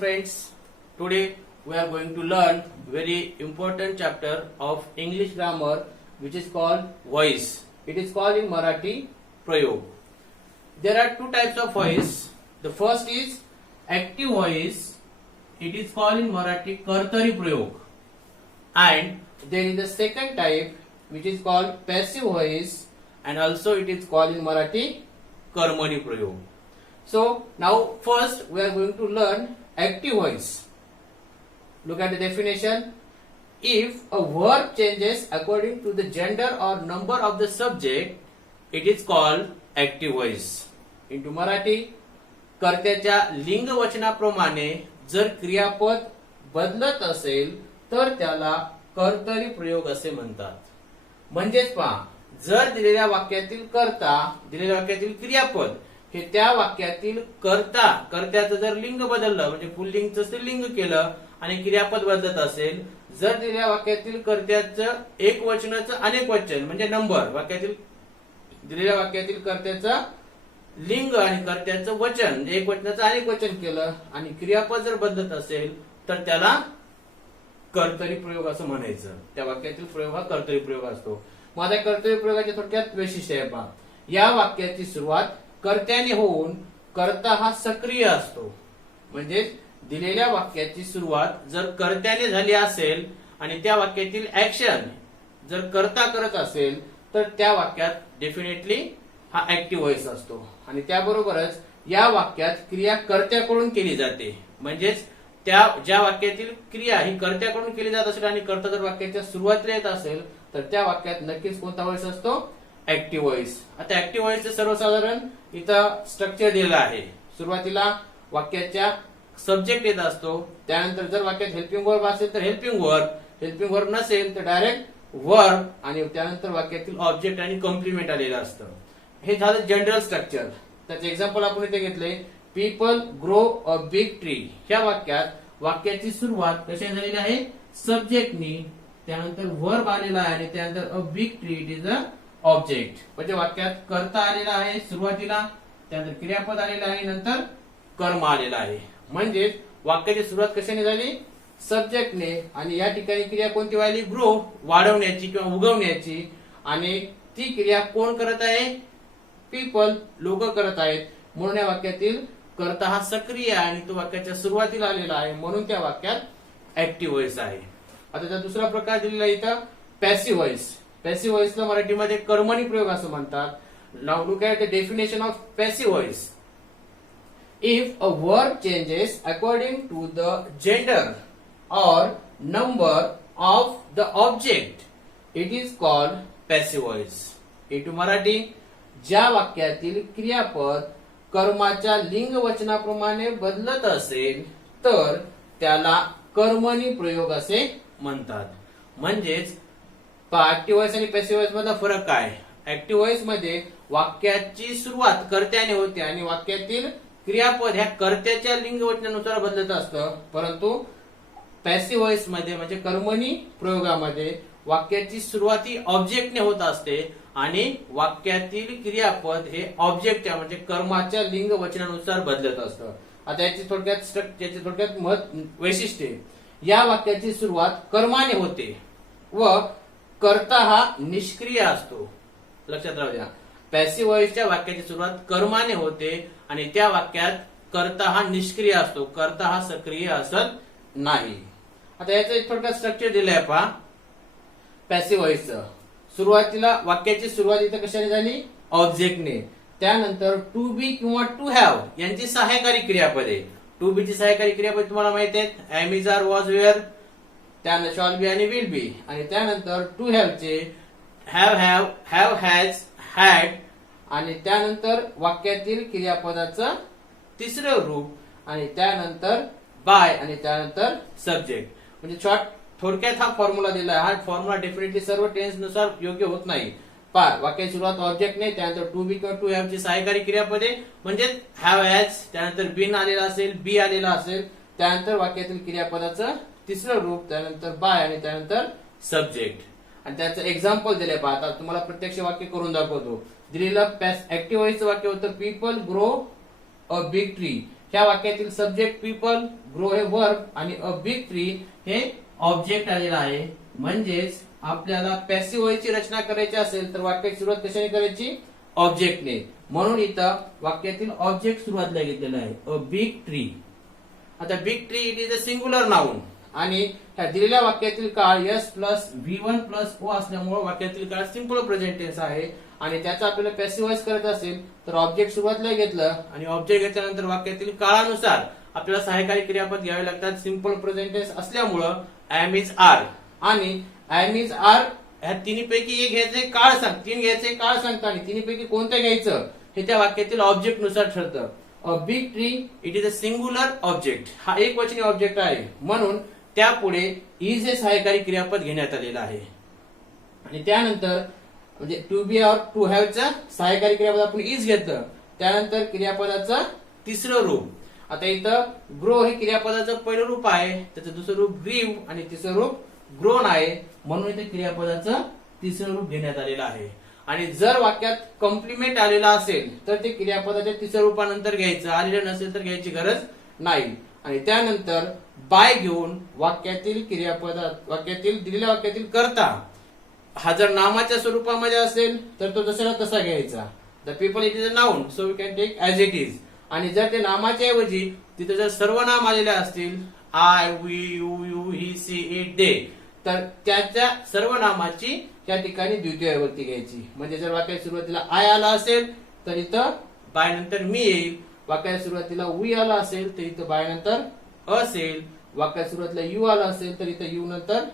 friends, today we are going to learn very important chapter of English grammar which is called voice. It is called in Marathi prayog. There are two types of voice. The first is active voice. It is called in Marathi kartari prayog. And there is the second type which is called passive voice, and also it is called in Marathi karmani prayog. So now first we are going to learn active voice. Look at the definition. If a verb changes according to the gender or number of the subject, it is called active voice. Into Marathi, कर्त्याच्या लिंग वचनाप्रमाणे जर क्रियापद बदलत असेल तर त्याला कर्तरी प्रयोग असे म्हणतात. म्हणजेच पहा, जर दिलेल्या वाक्यातील कर्ता, दिलेल्या वाक्यातील क्रियापद हे त्या वाक्यातील कर्त्याचं जर लिंग बदललं, म्हणजे पुल्लिंगचं लिंग केलं आणि क्रियापद बदलत असेल, जर दिलेल्या वाक्यातील कर्त्याचं एक वचनाचं अनेक वचन म्हणजे नंबर, वाक्यातील दिलेल्या वाक्यातील कर्त्याचं लिंग आणि कर्त्याचं वचन म्हणजे एक वचनाचं अनेक वचन केलं आणि क्रियापद जर बदलत असेल तर त्याला कर्तरी प्रयोग असं म्हणायचं. त्या वाक्यातील प्रयोग हा कर्तरी प्रयोग असतो. माझ्या कर्तरी प्रयोगाचे थोडक्यात वैशिष्ट्य आहे पहा. या वाक्याची सुरुवात कर्त्याने होऊन कर्ता हा सक्रिय असतो. म्हणजे दिलेल्या वाक्याची सुरुवात जर कर्त्याने झाली असेल आणि त्या वाक्यातील ऍक्शन जर कर्ता करत असेल तर त्या वाक्यात डेफिनेटली हा ऍक्टिव्ह व्हॉइस असतो. आणि त्याबरोबरच या वाक्यात क्रिया कर्त्याकडून केली जाते. म्हणजेच त्या ज्या वाक्यातील क्रिया ही कर्त्याकडून केली जात असेल आणि कर्ता जर वाक्याच्या सुरुवातीला येत असेल तर त्या वाक्यात नक्कीच कोणता व्हॉइस असतो? Active voice. आता ऍक्टिव्ह व्हॉइसचे सर्वसाधारण इथं स्ट्रक्चर दिलेलं आहे. सुरुवातीला वाक्याच्या सब्जेक्ट येत असतो, त्यानंतर जर वाक्यात हेल्पिंग वर्ब असेल तर हेल्पिंग वर्ब नसेल तर डायरेक्ट वर्ब आणि त्यानंतर वाक्यातील ऑब्जेक्ट आणि कॉम्प्लिमेंट आलेलं असतं. हे झालं जनरल स्ट्रक्चर. त्याचे एक्झाम्पल आपण इथे घेतले. People grow a big tree. ह्या वाक्यात वाक्याची सुरुवात कशा झालेली आहे? सब्जेक्टनी, त्यानंतर वर्ब आलेला आहे आणि त्यानंतर a big tree it is a object. म्हणजे वाक्यात कर्ता आलेला आहे सुरुवातीला, त्यानंतर क्रियापद आलेला आहे, नंतर कर्म आलेला आहे. म्हणजे वाक्याची सुरुवात कशाने झाली? सब्जेक्टने. आणि या ठिकाणी क्रिया कोणती व्हायली? ग्रो, वाढवण्याची किंवा उगवण्याची. आणि ती क्रिया कोण करत आहे? पीपल, लोक करत आहेत. म्हणून या वाक्यातील कर्ता हा सक्रिय आहे आणि तो वाक्याच्या सुरुवातीला आलेला आहे, म्हणून त्या वाक्यात ऍक्टिव्ह व्हॉइस आहे. आता त्याचा दुसरा प्रकार दिलेला इथं पॅसिव्ह व्हॉइस. पॅसिव्ह व्हॉइसला मराठीमध्ये कर्मणी प्रयोग असं म्हणतात. Now look at the definition of passive voice. If a verb changes according to the gender or number of the object, it is called passive voice. into Marathi, ज्या वाक्यातील क्रियापद कर्माच्या लिंग वचनाप्रमाणे बदलत असेल तर त्याला कर्मणी प्रयोग असे म्हणतात. म्हणजेच ऍक्टिव्ह व्हॉइस आणि पॅसिव्ह व्हॉइस मधला फरक काय? ऍक्टिव्ह व्हॉइस मध्ये वाक्याची सुरुवात कर्त्याने होते आणि वाक्यातील क्रियापद ह्या कर्त्याच्या लिंग वचनानुसार बदलत असतं. परंतु पॅसिव्ह व्हॉइस मध्ये म्हणजे कर्मणी प्रयोगामध्ये वाक्याची सुरुवात ही ऑब्जेक्टने होत असते आणि वाक्यातील क्रियापद हे ऑब्जेक्टच्या म्हणजे कर्माच्या लिंग वचनानुसार बदलत असतं. आता याची थोडक्यात वैशिष्ट्ये. या वाक्याची सुरुवात कर्माने होते व कर्ता हा निष्क्रिय असतो. लक्षात राहू द्या. पॅसिव्ह व्हॉइसच्या वाक्याची सुरुवात कर्माने होते आणि त्या वाक्यात कर्ता हा निष्क्रिय असतो, कर्ता हा सक्रिय असत नाही. आता याचं एक थोडक्यात स्ट्रक्चर दिलंय पहा. पॅसिव्ह व्हॉइसचं सुरुवातीला वाक्याची सुरुवात इथं कशाने झाली? ऑब्जेक्टने. त्यानंतर टू बी किंवा टू हॅव यांची सहायकारी क्रियापदे. टू बी ची सहायकारी क्रियापदे तुम्हाला माहित आहेत. Am is, are, was, were, त्यानंतर शॉल बी आणि विल बी. आणि त्यानंतर टू हॅव चे हॅव, हॅज, हॅड आणि त्यानंतर वाक्यातील क्रियापदाचं तिसरं रूप आणि त्यानंतर बाय आणि त्यानंतर सब्जेक्ट. म्हणजे थोडक्यात हा फॉर्म्युला दिला आहे. हा फॉर्म्युला डेफिनेटली सर्व टेन्स नुसार योग्य होत नाही. वाक्याची सुरुवात ऑब्जेक्टने, त्यानंतर टू बी किंवा टू हॅव ची सहायकारी क्रियापदे म्हणजे हॅव, हॅज, त्यानंतर बीन आलेला असेल, बी आलेला असेल, त्यानंतर वाक्यातील क्रियापदाचं तिसरं रूप, त्यानंतर बाय आणि त्यानंतर सब्जेक्ट. आणि त्याचं एक्झाम्पल दिलंय पहा. आता तुम्हाला प्रत्यक्ष वाक्य करून दाखवतो. दिलेलं ऍक्टिव्ह व्हॉइसचं वाक्य होतं people grow a big tree. ह्या वाक्यातील सब्जेक्ट पीपल, ग्रो हे वर्ब आणि अ बिग ट्री हे ऑब्जेक्ट आलेला आहे. म्हणजेच आपल्याला पॅसिव्ह वॉइसची रचना करायची असेल तर वाक्याची सुरुवात कशाने करायची? ऑब्जेक्टने. म्हणून इथं वाक्यातील ऑब्जेक्ट सुरुवातीला घेतलेला आहे अ बिग ट्री. आता big tree it is a singular noun आणि ह्या दिलेल्या वाक्यातील काळ S plus V1 plus O असल्यामुळे वाक्यातील काळ सिंपल प्रेझेंट टेन्स आहे आणि त्याचा आपल्याला पॅसिव्ह वॉइस करायचं असेल तर ऑब्जेक्ट सुरुवातीला घेतलं आणि ऑब्जेक्ट घेतल्यानंतर वाक्यातील काळानुसार आपल्याला सहाय्यकारी क्रियापद घ्यावे लागतात. सिंपल प्रेझेंट टेन्स असल्यामुळं एम इज आर आणि एम इज आर ह्या तिन्हीपैकी एक घ्यायचे काळ सांग, तीन घ्यायचे काळ सांगता आणि तिन्हीपैकी कोणतं घ्यायचं हे त्या वाक्यातील ऑब्जेक्ट नुसार ठरतं. A big tree it is a singular object. हा एक वचनी ऑब्जेक्ट आहे म्हणून त्यापुढे इज हे सहाय्यकारी क्रियापद घेण्यात आलेलं आहे आणि त्यानंतर म्हणजे टू बी और टू हॅवचा सहाय्यकारी क्रियापद आपण इज घेतलं. त्यानंतर क्रियापदाचं तिसरं रूप. आता इथं ग्रो हे क्रियापदाचं पहिलं रूप आहे, त्याचं दुसरं रूप ग्रीव आणि तिसरं रूप ग्रोन आहे. म्हणून इथे क्रियापदाचं तिसरं रूप घेण्यात आलेलं आहे. आणि जर वाक्यात कॉम्प्लिमेंट आलेला असेल तर ते क्रियापदाच्या तिसऱ्या रूपानंतर घ्यायचं, आलेलं नसेल तर घ्यायची गरज नाही. आणि त्यानंतर बाय घेऊन वाक्यातील दिलेल्या वाक्यातील कर्ता हा जर नामाच्या स्वरूपामध्ये असेल तर तो जसा तसा घ्यायचा. The people it is a noun so we can take as it is. आणि जर ते नामाच्या ऐवजी तिथे जर सर्वनाम आलेले असतील I, we, you, he, she, it, they तर त्याच्या सर्वनामाची त्या ठिकाणी द्वितीय विभक्ती घ्यायची. म्हणजे जर वाक्याच्या सुरुवातीला आय आला असेल तर इथं बाय नंतर मी येईल. वाक्याच्या सुरुवातीला वी आला असेल तर इथं बाय नंतर असेल. वाक्याच्या सुरुवातीला यू आला असेल तर इथं यू नंतर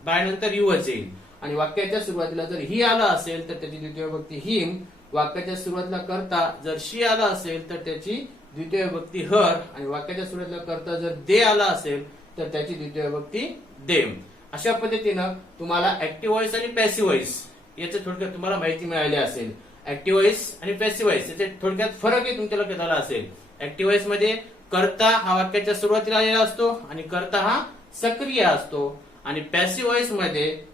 बाय नंतर यू असेल. आणि वाक्याच्या सुरुवातीला जर ही आला असेल तर त्याची द्वितीय विभक्ती हिम. वाक्याच्या सुरुवातीला करता जर शी आला असेल तर त्याची द्वितीय विभक्ती हर. आणि वाक्याच्या सुरुवातीला करता जर दे आला असेल तर त्याची द्वितीय विभक्ती देम. अशा पद्धतीनं तुम्हाला ऍक्टिव्ह व्हॉइस आणि पॅसिव्ह व्हॉइस याचे थोडक्यात तुम्हाला माहिती मिळाली असेल. ऍक्टिव्ह व्हॉइस आणि पॅसिव्ह व्हॉइस याचे थोडक्यात फरकही तुमच्या लक्षात आला असेल. ऍक्टिव्ह व्हॉइस मध्ये कर्ता हा वाक्याच्या सुरुवातीला आलेला असतो आणि कर्ता हा सक्रिय असतो. आणि पॅसिव्ह व्हॉइस मध्ये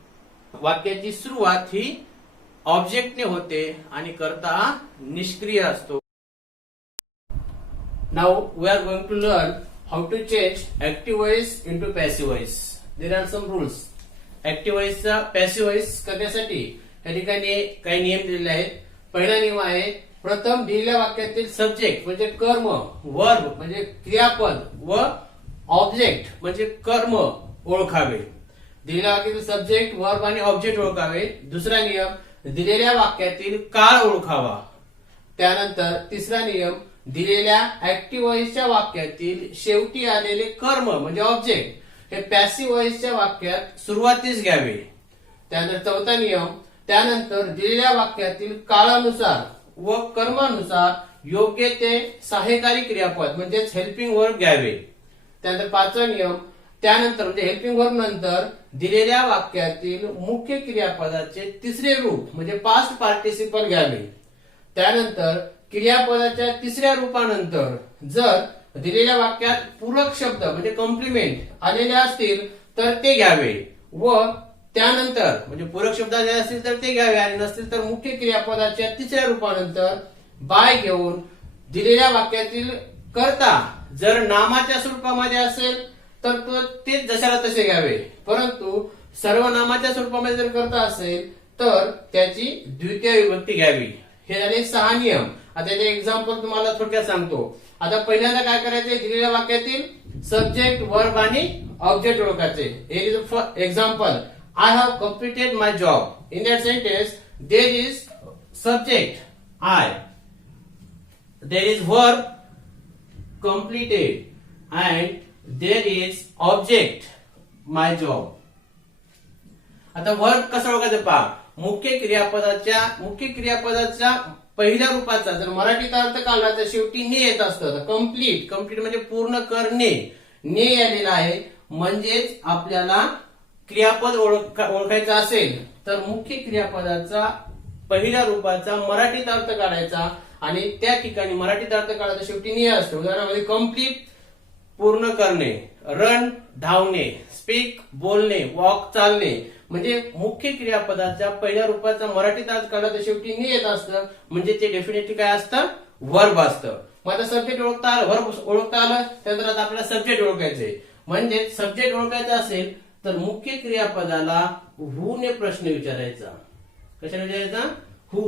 वाक्याची सुरुवात ही ऑब्जेक्टने होते आणि कर्ता हा निष्क्रिय असतो. Now we are going to learn how to change active voice into passive voice. There are some rules. Active व्हॉइसचा पॅसिव्ह व्हॉइस करण्यासाठी या ठिकाणी काही नियम दिलेले आहेत. पहिला नियम आहे प्रथम दिलेल्या वाक्यातील सब्जेक्ट म्हणजे कर्म, वर्ब म्हणजे क्रियापद व ऑब्जेक्ट म्हणजे कर्म ओळखावे. दिलेल्या वाक्यातील सब्जेक्ट, वर्ब आणि ऑब्जेक्ट ओळखावे. दुसरा नियम दिलेल्या वाक्यातील काळ ओळखावा. त्यानंतर तिसरा नियम दिलेल्या ऍक्टिव्ह व्हॉइसच्या वाक्यातील शेवटी आलेले कर्म म्हणजे ऑब्जेक्ट हे पॅसिव्ह व्हॉइसच्या वाक्यात सुरुवातीस घ्यावे. त्यानंतर चौथा नियम त्यानंतर दिलेल्या वाक्यातील काळानुसार व कर्मानुसार योग्य ते सहाय्यकारी क्रियापद म्हणजेच हेल्पिंग वर्ब घ्यावे. त्यानंतर पाचवा नियम त्यानंतर म्हणजे हेल्पिंग वर्ब नंतर दिलेल्या वाक्यातील मुख्य क्रियापदाचे तिसरे रूप म्हणजे पास्ट पार्टिसिपल घ्यावे. त्यानंतर क्रियापदाच्या तिसऱ्या रूपानंतर जर दिलेल्या वाक्यात पूरक शब्द म्हणजे कॉम्प्लिमेंट आलेले असतील तर ते घ्यावे व त्यानंतर म्हणजे पूरक शब्द आलेले असतील तर ते घ्यावे आणि नसतील तर मुख्य क्रियापदाच्या तिसऱ्या रूपानंतर बाय घेऊन दिलेल्या वाक्यातील कर्ता जर नामाच्या स्वरूपामध्ये असेल तर तो ते जशाला तसे घ्यावे. परंतु सर्वनामाच्या स्वरूपामध्ये जर कर्ता असेल तर त्याची द्वितीय विभक्ती घ्यावी. हे झाले 6 नियम. आता त्याचे एक्झाम्पल तुम्हाला थोडक्यात सांगतो. आता पहिल्यांदा काय करायचे दिलेल्या वाक्यातील सब्जेक्ट, वर्ब आणि ऑब्जेक्ट ओळखायचे. Example I have completed my job. In that sentence, there is subject I, there is verb completed and there is object my job. आता वर्ब कसं ओळखायचं पहा. मुख्य क्रियापदाच्या पहिल्या रूपाचा जर मराठीत अर्थ काढला तर शेवटी ने येत असतं. कंप्लीट म्हणजे पूर्ण करणे ने आलेला आहे. म्हणजेच आपल्याला क्रियापद ओळखायचं असेल तर मुख्य क्रियापदाचा पहिल्या रूपाचा मराठीत अर्थ काढायचा आणि त्या ठिकाणी मराठीत अर्थ काढायचा शेवटी निय असतो. उदाहरणामध्ये कंप्लीट पूर्ण करणे, रन धावणे, स्पीक बोलणे, वॉक चालणे. म्हणजे मुख्य क्रियापदाच्या पहिल्या रूपाचा मराठीत अर्थ काढायचा शेवटी निय येत असतं म्हणजे ते डेफिनेटली काय असतं वर्ब असतं. मग आता सब्जेक्ट ओळखता आलं, वर्ब ओळखता आलं, त्यानंतर आता आपल्याला सब्जेक्ट ओळखायचंय. म्हणजे सब्जेक्ट ओळखायचा असेल तर मुख्य क्रियापदाला हु ने प्रश्न विचारायचा. कशाने विचारायचा? हु.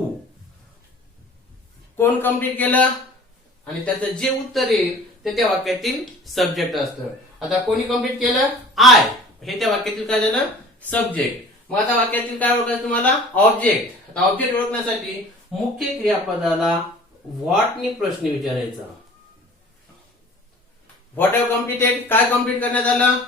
कोण कंप्लीट केलं आणि त्याचं जे उत्तर येईल ते त्या वाक्यातील सब्जेक्ट असतं. आता कोणी कंप्लीट केलं? आय. हे त्या वाक्यातील काय झालं? सब्जेक्ट. मग आता वाक्यातील काय ओळखायचं तुम्हाला? ऑब्जेक्ट. आता ऑब्जेक्ट ओळखण्यासाठी मुख्य क्रियापदाला व्हॉट ने प्रश्न विचारायचा. What have completed? काय कम्प्लीट करण्यात आलं?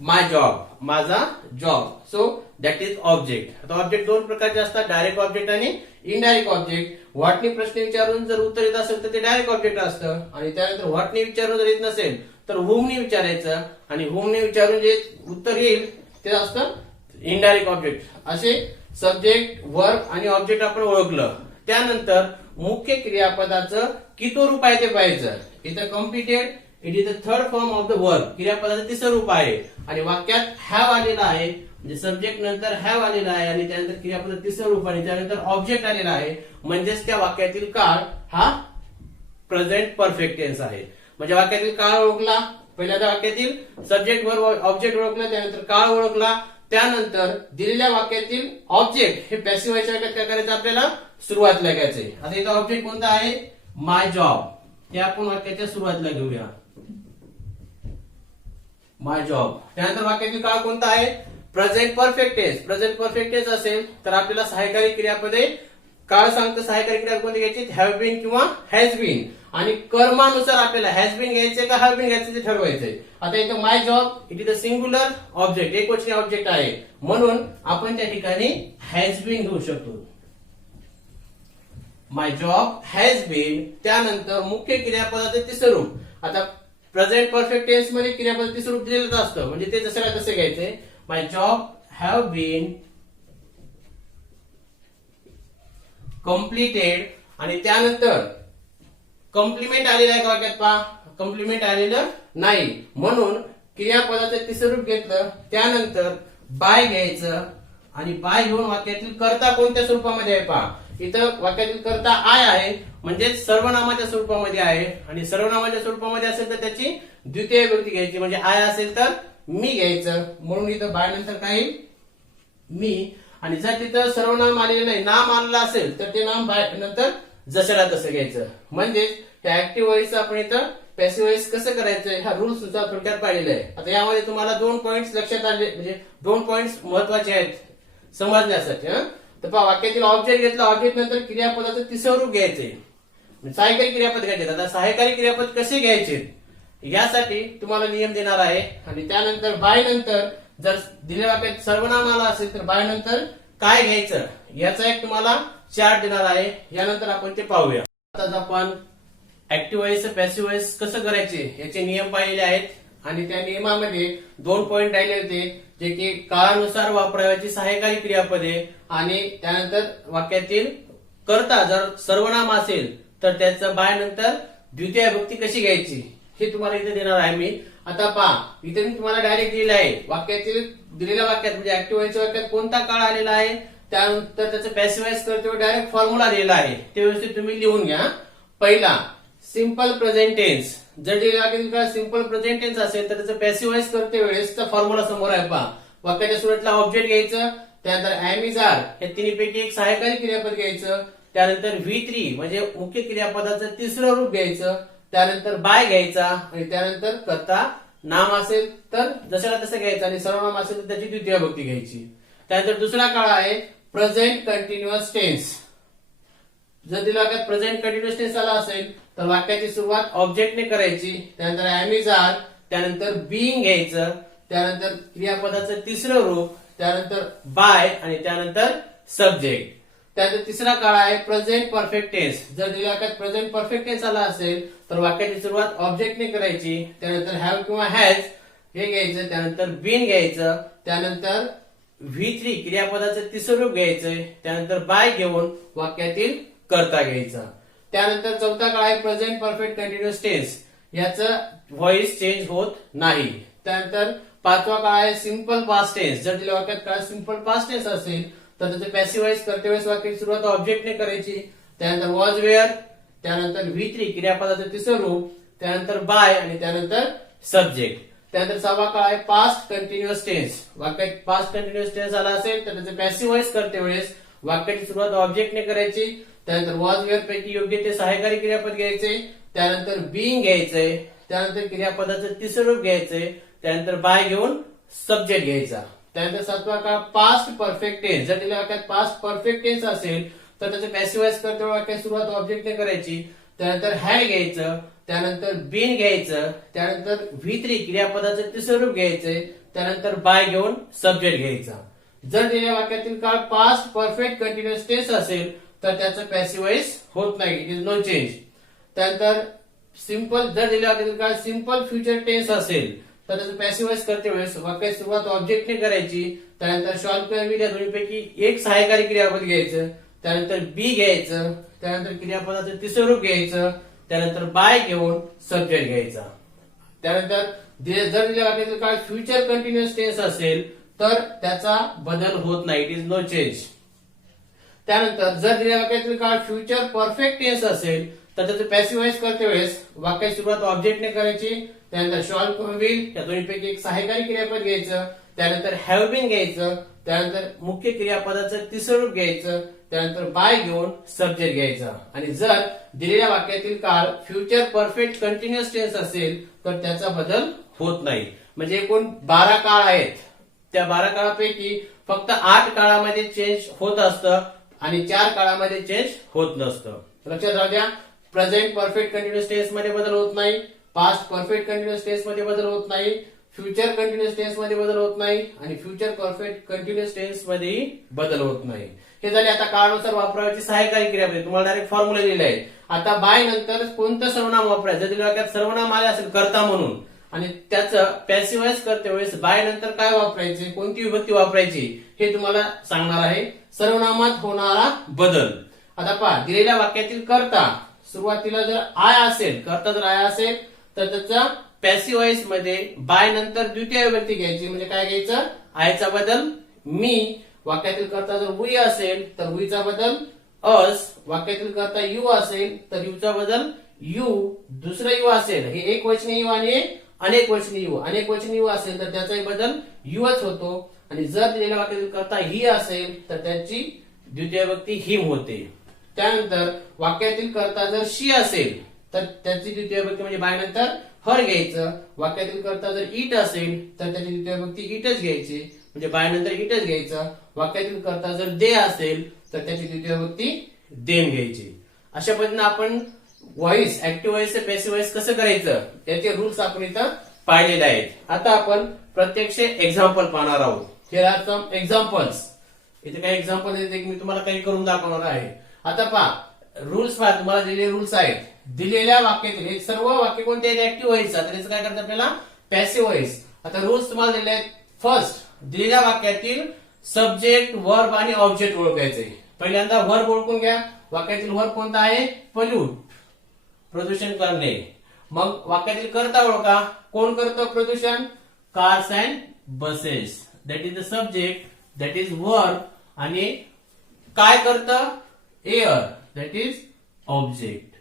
माय जॉब. माझा job. So that is object. आता ऑब्जेक्ट दोन प्रकारचे असतात, डायरेक्ट ऑब्जेक्ट आणि इनडायरेक्ट ऑब्जेक्ट. व्हॉटने प्रश्न विचारून जर उत्तर येत असेल तर ते डायरेक्ट ऑब्जेक्ट असतं, आणि त्यानंतर व्हॉटने विचारून जर येत नसेल तर हुमने विचारायचं, आणि हुमने विचारून जे उत्तर येईल ते असतं इनडायरेक्ट ऑब्जेक्ट. असे सब्जेक्ट, वर्ब आणि ऑब्जेक्ट आपण ओळखलं. त्यानंतर मुख्य क्रियापदाचं किती रूप आहे ते पाहायचं. इथं completed, it is the third form of the verb. क्रियापदाचं तिसरं रूप आहे आणि वाक्यात हॅव आलेला आहे, म्हणजे सब्जेक्ट नंतर हॅव आलेला आहे आणि त्यानंतर क्रियापद तिसरं रूप आणि त्यानंतर ऑब्जेक्ट आलेला आहे. म्हणजेच त्या वाक्यातील काळ हा प्रेझेंट परफेक्ट टेन्स आहे. म्हणजे वाक्यातील काळ ओळखला, पहिल्यांदा वाक्यातील सब्जेक्ट वर्ब ऑब्जेक्ट ओळखला, त्यानंतर काळ ओळखला, त्यानंतर दिलेल्या वाक्यातील ऑब्जेक्ट हे पॅसिव्ह व्हायच्या वाक्यात काय करायचं? आपल्याला सुरुवातीला घ्यायचंय. आता इथं ऑब्जेक्ट कोणता आहे? माय जॉब. हे आपण वाक्याच्या सुरुवातीला घेऊया, माय जॉब. त्यानंतर वाक्यातील काळ कोणता आहे? Present perfect tense. Present perfect tense असेल तर आपल्याला सहाय्यकारी क्रियापदे काळ सांगतं सहाय्यकारी क्रिया कोणती घ्यायची? हॅव बीन किंवा हॅज बीन. आणि कर्मानुसार आपल्याला हॅज बीन घ्यायचे का हॅव बीन घ्यायचे ते ठरवायचंय. आता इथं my job it is a singular object, एकवचनी ऑब्जेक्ट आहे, म्हणून आपण त्या ठिकाणी हॅज बीन घेऊ शकतो. My job has been. त्यानंतर मुख्य क्रियापदाचं तिसरं रूप. आता प्रेझेंट परफेक्ट टेन्स मध्ये क्रियापद तिसरं रूप दिलेलं असतं, म्हणजे ते जसं तसे घ्यायचंय. माय जॉब हॅव बीन कम्प्लिटेड. आणि त्यानंतर कॉम्प्लिमेंट आलेलं आहे का वाक्यात? पहा, कॉम्प्लिमेंट आलेलं नाही, म्हणून क्रियापदाचं तिसरं रूप घेतलं. त्यानंतर बाय घ्यायचं आणि बाय घेऊन वाक्यातील कर्ता कोणत्या स्वरूपामध्ये आहे? पहा, इथं वाक्यातील कर्ता आय आहे, म्हणजे सर्वनामाच्या स्वरूपामध्ये आहे. आणि सर्वनामाच्या स्वरूपामध्ये असेल तर त्याची द्वितीय विभक्ती घ्यायची, म्हणजे आय असेल तर मी घ्यायचं, म्हणून इथं बाय नंतर काय? मी. आणि जर तिथं सर्वनाम आलेलं नाही, नाम आलेलं असेल तर ते नाम बाय नंतर जसंला तसं घ्यायचं. म्हणजे त्या ऍक्टिव्ह व्हॉइस आपण इथं पॅसिव्ह व्हॉइस कसं करायचं हा रूल सुद्धा थोडक्यात पाहिलेला आहे. आता यामध्ये तुम्हाला 2 पॉइंट्स लक्षात आले, म्हणजे 2 पॉइंट्स महत्वाचे आहेत समजण्यासाठी. तर पहा, वाक्यातील ऑब्जेक्ट घेतला, ऑब्जेक्ट नंतर क्रियापदाचं तिसरं रूप घ्यायचंय, सहाय्यकारी क्रियापद घ्यायचे. आता सहाय्यकारी क्रियापद कसे घ्यायचे यासाठी तुम्हाला नियम देणार आहे. आणि त्यानंतर बाय नंतर जर दिलेल्या वाक्यात सर्वनाम आला असेल तर बाय नंतर काय घ्यायचं याचा एक तुम्हाला चार्ट देणार आहे. यानंतर आपण ते पाहूया. आता आपण ऍक्टिव्ह व्हॉइस पॅसिव्ह व्हॉइस कसं करायचे याचे नियम पाहिलेले आहेत, आणि त्या नियमामध्ये 2 पॉइंट राहिले होते, जे की काळानुसार वापरावयाची सहाय्यकारी क्रियापदे आणि त्यानंतर वाक्यातील कर्ता जर सर्वनाम असेल तर त्याचं बाय नंतर द्वितीय विभक्ती कशी घ्यायची हे तुम्हाला इथे देणार आहे मी. आता पहा, इथे मी तुम्हाला डायरेक्ट दिलेलं आहे वाक्यातील दिलेल्या वाक्यात, म्हणजे ऍक्टिव्ह व्हॉइसच्या वाक्यात कोणता काळ आलेला आहे, त्यानंतर त्याचं पॅसिव्ह व्हॉइस करते डायरेक्ट फॉर्म्युला दिलेला आहे, ते व्यवस्थित तुम्ही लिहून घ्या. पहिला सिंपल प्रेझेंट टेन्स. जर दिलेल्या वाक्यातील सिंपल प्रेझेंट टेन्स असेल तर त्याचं पॅसिव्ह व्हॉइस करते वेळेसचा फॉर्म्युला समोर आहे. पहा, वाक्याच्या सुरुवातीला ऑब्जेक्ट घ्यायचं, त्यानंतर एम इज आर या तिन्हीपैकी एक सहाय्यकारी क्रियापद घ्यायचं, त्यानंतर V3 म्हणजे मुख्य क्रियापदाचं तिसरं रूप घ्यायचं, त्यानंतर बाय घ्यायचा आणि त्यानंतर कर्ता नाम असेल तर जशाला तसं घ्यायचं आणि सर्वनाम असेल तर त्याची द्वितीय विभक्ती घ्यायची. त्यानंतर दुसरा काळ आहे प्रेझेंट कंटिन्युअस टेन्स. जर दिल्या वाक्यात प्रेझेंट कंटिन्युअस टेन्स आला असेल तर वाक्याची सुरुवात ऑब्जेक्टने करायची, त्यानंतर एम इज आर, त्यानंतर बीइंग घ्यायचं, त्यानंतर क्रियापदाचं तिसरं रूप, त्यानंतर बाय आणि त्यानंतर सब्जेक्ट. त्यानंतर तिसरा काळ आहे प्रेझेंट परफेक्ट टेन्स. जर दिल्या वाक्यात प्रेझेंट परफेक्ट टेन्स आला असेल तर वाक्याची सुरुवात ऑब्जेक्टने करायची, त्यानंतर हॅव किंवा हॅज हे घ्यायचं, त्यानंतर बीन घ्यायचं, त्यानंतर V3 क्रियापदाचं तिसरं रूप घ्यायचंय, त्यानंतर बाय घेऊन वाक्यातील कर्ता घ्यायचा. त्यानंतर चौथा काळ आहे प्रेझेंट परफेक्ट कंटिन्युअस टेन्स. याचं व्हॉइस चेंज होत नाही. त्यानंतर पाचवा काळ आहे सिंपल पास्ट टेन्स. जर दिल्या वाक्यात काळ सिंपल पास्ट टेन्स असेल तर त्याचे पॅसिव्ह व्हॉइस करते वेळेस वाक्याची सुरुवात ऑब्जेक्टने करायची, त्यानंतर वॉज वेअर त्यानंतर V3 क्रियापदाचं तिसरं रूप, त्यानंतर बाय आणि त्यानंतर सब्जेक्ट. त्यानंतर सहावा काळ आहे पास्ट कंटिन्युअस टेन्स. वाक्यात पास्ट कंटिन्युअस टेन्स आला असेल तर त्याचं पॅसिव्ह वॉइस करते वेळेस वाक्याची सुरुवात ऑब्जेक्टने करायची. त्यानंतर वॉज वेअर पैकी योग्य ते सहाय्यकारी क्रियापद घ्यायचे. त्यानंतर बीइंग घ्यायचंय. त्यानंतर क्रियापदाचं तिसरं रूप घ्यायचंय. त्यानंतर बाय घेऊन सब्जेक्ट घ्यायचा. त्यानंतर सातवा काळ पास्ट परफेक्ट टेन्स. जर दिल्या वाक्यात पास्ट परफेक्ट टेन्स असेल तर त्याचं पॅसिव्ह वॉइस करते वाक्याची सुरुवात ऑब्जेक्टने करायची. त्यानंतर हॅड घ्यायचं. त्यानंतर बीन घ्यायचं. त्यानंतर V3 क्रियापदाचं तिसरं रूप घ्यायचंय. त्यानंतर बाय घेऊन सब्जेक्ट घ्यायचा. जर दिलेल्या वाक्यातील काळ पास्ट परफेक्ट कंटिन्युअस टेन्स असेल तर त्याचं पॅसिव्ह वॉइस होत नाही, इट इज नो चेंज. त्यानंतर सिंपल, जर दिलेल्या वाक्यातील काळ सिंपल फ्युचर टेन्स असेल तर त्याचं पॅसिव्ह वॉइस करते वेळेस वाक्याची सुरुवात ऑब्जेक्टने करायची. त्यानंतर शॉल किंवा विल या दोन्हीपैकी एक सहाय्यकारी क्रियापद घ्यायचं. त्यानंतर बी घ्यायचं. त्यानंतर क्रियापदाचं तिसरं रूप घ्यायचं. त्यानंतर बाय घेऊन सब्जेक्ट घ्यायचा. त्यानंतर जर दिलेल्या वाक्यातील काळ फ्युचर कंटिन्युअस टेन्स असेल तर त्याचा बदल होत नाही, इट इज नो चेंज. त्यानंतर जर दिलेल्या वाक्यातील काळ फ्युचर परफेक्ट टेन्स असेल तर त्याचं पॅसिव्ह वॉइस करते वेळेस वाक्याची सुरुवात ऑब्जेक्टने करायची. त्यानंतर शॉल किंवा विल या दोन्हीपैकी एक सहाय्यकारी क्रियापद घ्यायचं. त्यानंतर हॅव बीन घ्यायचं. त्यानंतर मुख्य क्रियापदाचं तिसरं रूप घ्यायचं. त्यानंतर बाय घेऊन सब्जेक्ट घ्यायचा. आणि जर दिलेल्या वाक्यातील काळ फ्युचर परफेक्ट कंटिन्युअस टेन्स असेल तर त्याचा बदल होत नाही. म्हणजे एकूण 12 काळ आहेत. त्या 12 काळापैकी फक्त 8 काळामध्ये चेंज होत असतं आणि 4 काळामध्ये चेंज होत नसतं. लक्षात राहू द्या, प्रेझेंट परफेक्ट कंटिन्युअस टेन्स मध्ये बदल होत नाही, पास्ट परफेक्ट कंटिन्युअस टेन्स मध्ये बदल होत नाही, फ्युचर कंटिन्युअस टेन्स मध्ये बदल होत नाही आणि फ्युचर परफेक्ट कंटिन्युअस टेन्स मध्येही बदल होत नाही. हे झाले आता काळानुसार वापरायची सहाय्यकारी क्रियापदे. तुम्हाला डायरेक्ट फॉर्म्युला दिलेला आहे. आता बाय नंतर कोणतं सर्वनाम वापरायचं. जर वाक्यात सर्वनाम आले असेल कर्ता म्हणून आणि त्याचं पॅसिव्ह वॉइस करते वेळेस बाय नंतर काय वापरायचे, कोणती विभक्ती वापरायची हे तुम्हाला सांगणार आहे. सर्वनामात होणारा बदल. आता पहा, दिलेल्या वाक्यातील कर्ता सुरुवातीला जर आय असेल, कर्ता जर आय असेल तर त्याचा पॅसिव्ह वॉइस मध्ये बाय नंतर द्वितीय विभक्ती घ्यायची. म्हणजे काय घ्यायचं, आयचा बदल मी. वाक्यातील कर्ता जर वी असेल तर वीचा बदल अस. वाक्यातील कर्ता यू असेल तर यूचा बदल यू. दुसरं यू असेल, हे एक वचनी यू आणि अनेक वचनी यू. अनेक वचनी यू असेल तर त्याचाही बदल यूच होतो. आणि जर दिलेल्या वाक्यातील कर्ता ही असेल तर त्याची द्वितीय विभक्ती हिम होते. त्यानंतर वाक्यातील कर्ता जर शी असेल तर त्याची द्वितीय विभक्ती म्हणजे बाय नंतर हर घ्यायचं. वाक्यातील कर्ता जर इट असेल तर त्याची द्वितीय विभक्ती इटच घ्यायची, म्हणजे बाय नंतर इटच घ्यायचं. वाक्यातील कर्ता जर दे असेल तर त्याची द्वितीय विभक्ती देम घ्यायची. अशा पद्धतीने आपण voice, active voice passive voice कसं करायचं याचे रूल्स आपण इथं पाहिलेले आहेत. आता आपण प्रत्यक्ष एक्झाम्पल पाहणार आहोत. Here are some examples. इथे काही एक्झाम्पल आहेत, मी तुम्हाला काही करून दाखवणार आहे. आता पहा, रूल्स पहा, तुम्हाला दिलेले रूल्स आहेत. दिलेल्या वाक्यातील हे सर्व वाक्य कोणते आहेत, ऍक्टिव्ह व्हॉइसचा, तर काय करतात आपल्याला पॅसिव्ह व्हॉइस. आता रूल्स तुम्हाला दिले आहेत. फर्स्ट, दिलेल्या वाक्यातील सब्जेक्ट, वर्ब आणि ऑब्जेक्ट ओळखायचे. पहिल्यांदा वर्ब ओळखून घ्या. वाक्यातील वर्ब कोणता आहे, पोल्यूट, प्रदूषण करणे. मग वाक्यातील कर्ता ओळखा, कोण करतं प्रदूषण, cars and buses, that is the subject, that is verb. आणि काय करतं, एअर, दॅट इज ऑब्जेक्ट.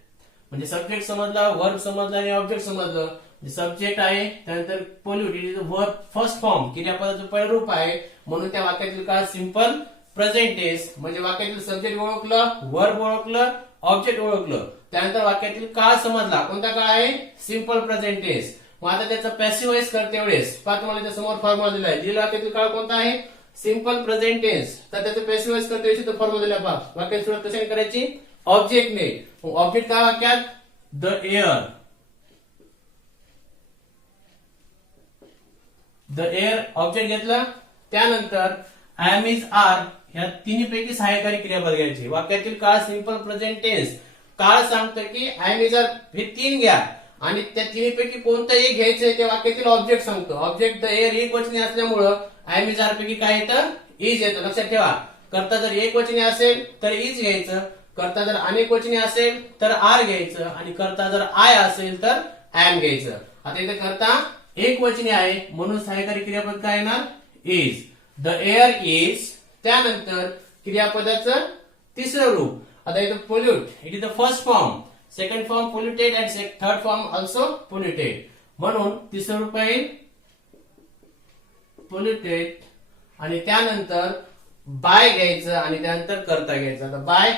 म्हणजे सब्जेक्ट समजला, वर्ब समजला आणि ऑब्जेक्ट समजलं. सब्जेक्ट आहे, त्यानंतर pollute, it is verb first form, क्रियापदाचं पहिलं रूप आहे, म्हणून त्या वाक्यातील काळ सिंपल प्रेझेंट टेन्स. म्हणजे वाक्यातील सब्जेक्ट ओळखलं, वर्ब ओळखलं, ऑब्जेक्ट ओळखलं. त्यानंतर वाक्यातील काळ समजला, कोणता काळ आहे, सिंपल प्रेझेंट टेन्स. मग आता त्याचा पॅसिव्ह वॉइस करते वेळेस पहा, तुम्हाला इथे समोर फॉर्म्युला दिला आहे. दिलेल्या वाक्यातील काळ कोणता आहे, सिंपल प्रेझेंट टेन्स. तर त्याचं पॅसिव्ह वॉइस करते वेळेस तो फॉर्म्युला दिला. पहा, वाक्याची सुरुवात कशाने करायची, ऑब्जेक्टने. ऑब्जेक्ट काय वाक्यात, the air. The air object घेतला. त्यानंतर एम इज आर, ह्या तिन्हीपैकी सहाय्यकारी क्रियापद घ्यायची. वाक्यातील काळ सिंपल प्रेझेंट टेन्स. काळ सांगतं की एम इज आर, हे 3 घ्या आणि त्या तिन्हीपैकी कोणतं एक घ्यायचंय ते वाक्यातील ऑब्जेक्ट सांगतो. ऑब्जेक्ट द एअर एक वचनी असल्यामुळं एम इज आर पैकी काय येतं, इज येतं. लक्षात ठेवा, कर्ता जर एक वचनी असेल तर इज घ्यायचं, कर्ता जर अनेक वचनी असेल तर आर घ्यायचं आणि कर्ता जर आय असेल तर एम घ्यायचं. आता इथे कर्ता एक वचनी आहे म्हणून सहाय्यकारी क्रियापद काय येणार, इज. The air is. त्यानंतर क्रियापदाचं तिसरं रूप. आता इथं pollute, it is the first form, second form polluted and third form also polluted. म्हणून तिसरं रूप येईल polluted आणि त्यानंतर बाय घ्यायचं आणि त्यानंतर करता घ्यायचं. आता बाय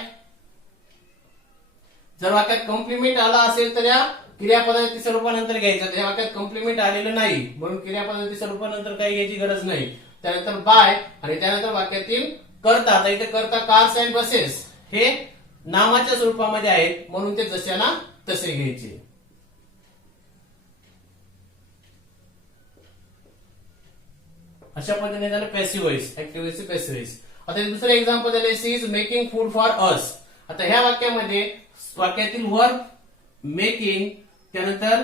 जर वाक्यात कॉम्प्लिमेंट आला असेल तर या क्रियापदाच्या तिसऱ्या रूपानंतर घ्यायचं. त्या वाक्यात कॉम्प्लिमेंट आलेलं नाही म्हणून क्रियापदाच्या तिसऱ्या रूपानंतर काही घ्यायची गरज नाही. त्यानंतर बाय आणि त्यानंतर वाक्यातील करता. आता इथे करता कार्स अँड बसेस हे नामाच्या स्वरूपामध्ये आहेत म्हणून ते जशाला तसे घ्यायचे. अशा पद्धतीने झालं passive voice, active voice, passive voice. आता दुसरं एक्झाम्पल झालं she is making food for us. आता ह्या वाक्यामध्ये वाक्यातील वर्ब मेकिंग त्यानंतर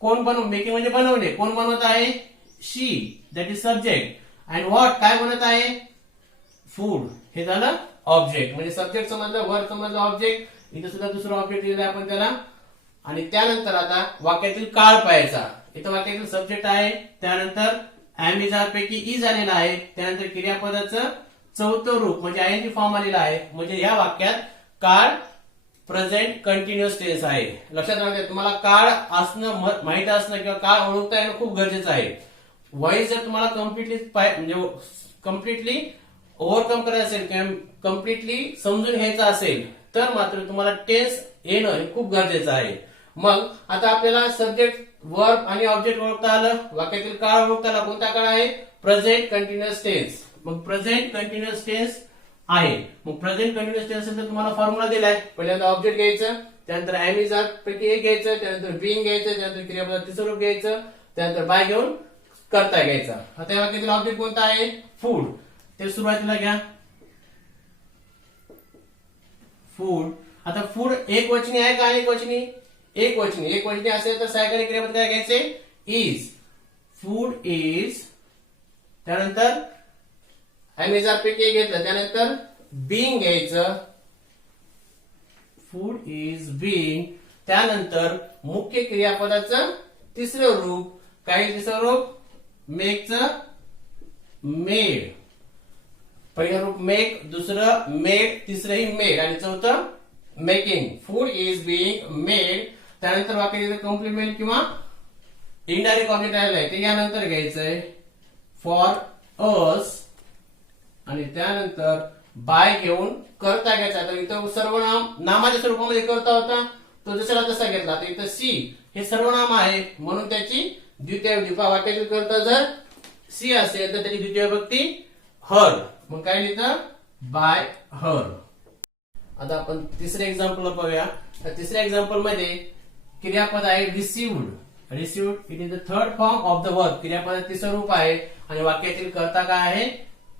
कोण मेकिंग म्हणजे बनवणे. कोण बनवत आहे? She, that is subject. And what काय बनत आहे? फूड. हे झालं ऑब्जेक्ट. म्हणजे सब्जेक्ट समजलं, वर्ब समजलं, ऑब्जेक्ट. इथे सुद्धा दुसरं ऑब्जेक्ट दिलेलं आपण त्याला. आणि त्यानंतर आता वाक्यातील काळ पाहायचा. इथं वाक्यातील सब्जेक्ट आहे, त्यानंतर एम इज पैकी इज आलेला आहे, त्यानंतर क्रियापदाचं चौथं रूप म्हणजे आयएनजी फॉर्म आलेला आहे. म्हणजे या वाक्यात काळ प्रेझेंट कंटिन्युअस टेन्स आहे. लक्षात राहू तुम्हाला काळ असणं माहित असणं किंवा काळ ओळखता येणं खूप गरजेचं आहे. वॉइस जर तुम्हाला कम्प्लिटली ओव्हरकम करायचं असेल किंवा कम्प्लिटली समजून घ्यायचं असेल तर मात्र तुम्हाला टेन्स येणं हे खूप गरजेचं आहे. मग आता आपल्याला सब्जेक्ट, वर्ब आणि ऑब्जेक्ट ओळखता आलं, वाक्यातील काळ ओळखता आला. कोणता काळ आहे? Present continuous tense. मग प्रेझेंट कंटिन्युअस टेन्स आहे. मग प्रेझेंट कंटिन्युअस टेन्स तर तुम्हाला फॉर्म्युला दिलाय. पहिल्यांदा ऑब्जेक्ट घ्यायचं, त्यानंतर एम इज पैकी एक घ्यायचं, त्यानंतर बीइंग घ्यायचं, त्यानंतर क्रियापद तिसरं रूप घ्यायचं, त्यानंतर बाय घेऊन करता घ्यायचा. आता या वाक्यातील ऑब्जेक्ट कोणता आहे? फूड. ते सुरुवातीला घ्या फूड. आता फूड एक वचनी आहे का अनेक वचनी? एक वचनी. एक वचनी असेल तर सहाय्यकारी क्रियापद काय घ्यायचे? इज. Food is. त्यानंतर एम इज पैकी एक घेतलं, त्यानंतर बीइंग घ्यायचं. Food is being. त्यानंतर मुख्य क्रियापदाचं तिसरं रूप काय? तिसरं रूप मेकचं मेड. पहिलं रूप मेक, दुसरं मेड, तिसरंही मेड आणि चौथं making. Food is being made. त्यानंतर वाक्याचे कॉम्प्लिमेंट किंवा इनडायरेक्ट ऑब्जेक्ट आलेलं आहे ते यानंतर घ्यायचंय. फॉर अस आणि त्यानंतर बाय घेऊन करता घ्यायचा. तर इथं सर्वनाम नामाच्या स्वरूपामध्ये करता होता तो जसाला तसा घेतला. तर इथं सी हे सर्वनाम आहे म्हणून त्याची द्वितीय विभक्ती. वाक्यातील करता जर सी असेल तर त्याची द्वितीय विभक्ती हर. मग काय लिहितं? बाय हर. आता आपण तिसऱ्या एक्झाम्पल पाहूया. तर तिसऱ्या एक्झाम्पल मध्ये क्रियापद आहे received. Received it is the third form of the verb. क्रियापद तिसरं रूप आहे आणि वाक्यातील कर्ता काय आहे?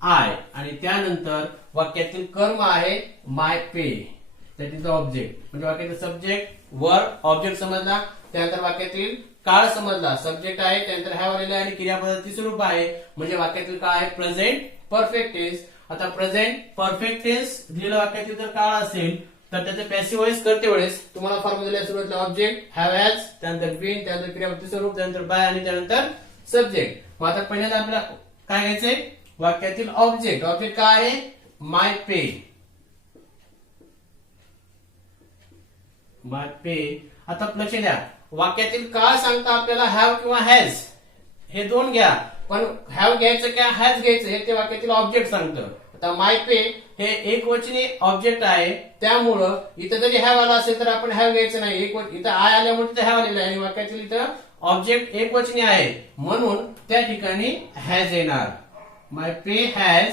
आय. आणि त्यानंतर वाक्यातील कर्म आहे माय पे, दॅट इज द ऑब्जेक्ट. म्हणजे वाक्यातील सब्जेक्ट, वर्ब, ऑब्जेक्ट समजला. त्यानंतर वाक्यातील काळ समजला, सब्जेक्ट आहे, त्यानंतर हॅव आलेला आहे आणि क्रियापदाचं तिसरं रूप आहे म्हणजे वाक्यातील काय आहे? Present perfect tense. आता प्रेझेंट परफेक्ट टेन्स दिलेल्या वाक्यातील जर काळ असेल तर त्याचे पॅसिव्ह वॉइस करते वेळेस तुम्हाला फॉर्म्युला दिला. सुरुवातीला ऑब्जेक्ट, हॅव हॅज, त्यानंतर बीन, त्यानंतर क्रियापद तिसरं रूप, त्यानंतर बाय आणि त्यानंतर सब्जेक्ट. मग आता पहिल्यांदा आपल्याला काय घ्यायचंय? वाक्यातील ऑब्जेक्ट. ऑब्जेक्ट काय आहे? माय पे. माय पे. आता लक्ष द्या वाक्यातील काळ सांगता आपल्याला हॅव किंवा हॅज हे दोन घ्या, पण हॅव घ्यायचं का हॅज घ्यायचं हे ते वाक्यातील ऑब्जेक्ट सांगतं. आता माय पे हे एक वचनी ऑब्जेक्ट आहे त्यामुळं इथं जरी हॅव आला असेल तर आपण हॅव घ्यायचं नाही. इथं आय आल्यामुळे तिथं हॅव आलेलं आहे आणि वाक्यातील इथं ऑब्जेक्ट एक वचनी आहे म्हणून त्या ठिकाणी हॅज येणार. माय पे हॅज,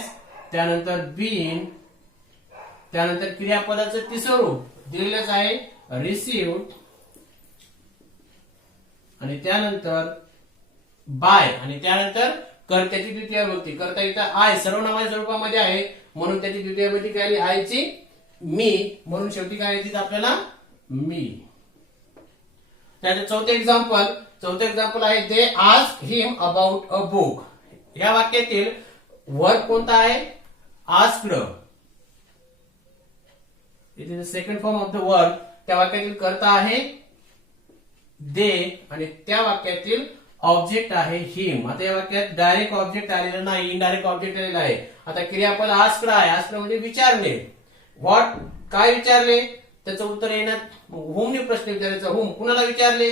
त्यानंतर बीन, त्यानंतर क्रियापदाचं तिसरं रूप दिलेलंच आहे रिसिव्ड आणि त्यानंतर बाय आणि त्यानंतर कर्त्याची द्वितीय विभक्ती. कर्ता इथं आय सर्वनामाच्या स्वरूपामध्ये आहे म्हणून त्याची द्वितीय विभक्ती काय आली? आयची मी. म्हणून शेवटी काय येते आपल्याला? मी. त्यानंतर चौथं एक्झाम्पल आहे they ask him about a book. या वाक्यातील वर्ब कोणता आहे? Asked. It is the second form of the verb. त्या वाक्यातील कर्ता आहे दे आणि त्या वाक्यातील ऑब्जेक्ट आहे हिम. आता या वाक्यात डायरेक्ट ऑब्जेक्ट आलेला नाही, इनडायरेक्ट ऑब्जेक्ट आलेला आहे. आता क्रियापद आस्क्ड आहे. आस्क्ड म्हणजे विचारले. व्हॉट काय विचारले? त्याचं उत्तर येण्यात हुमने प्रश्न विचारायचा. हुम कुणाला विचारले?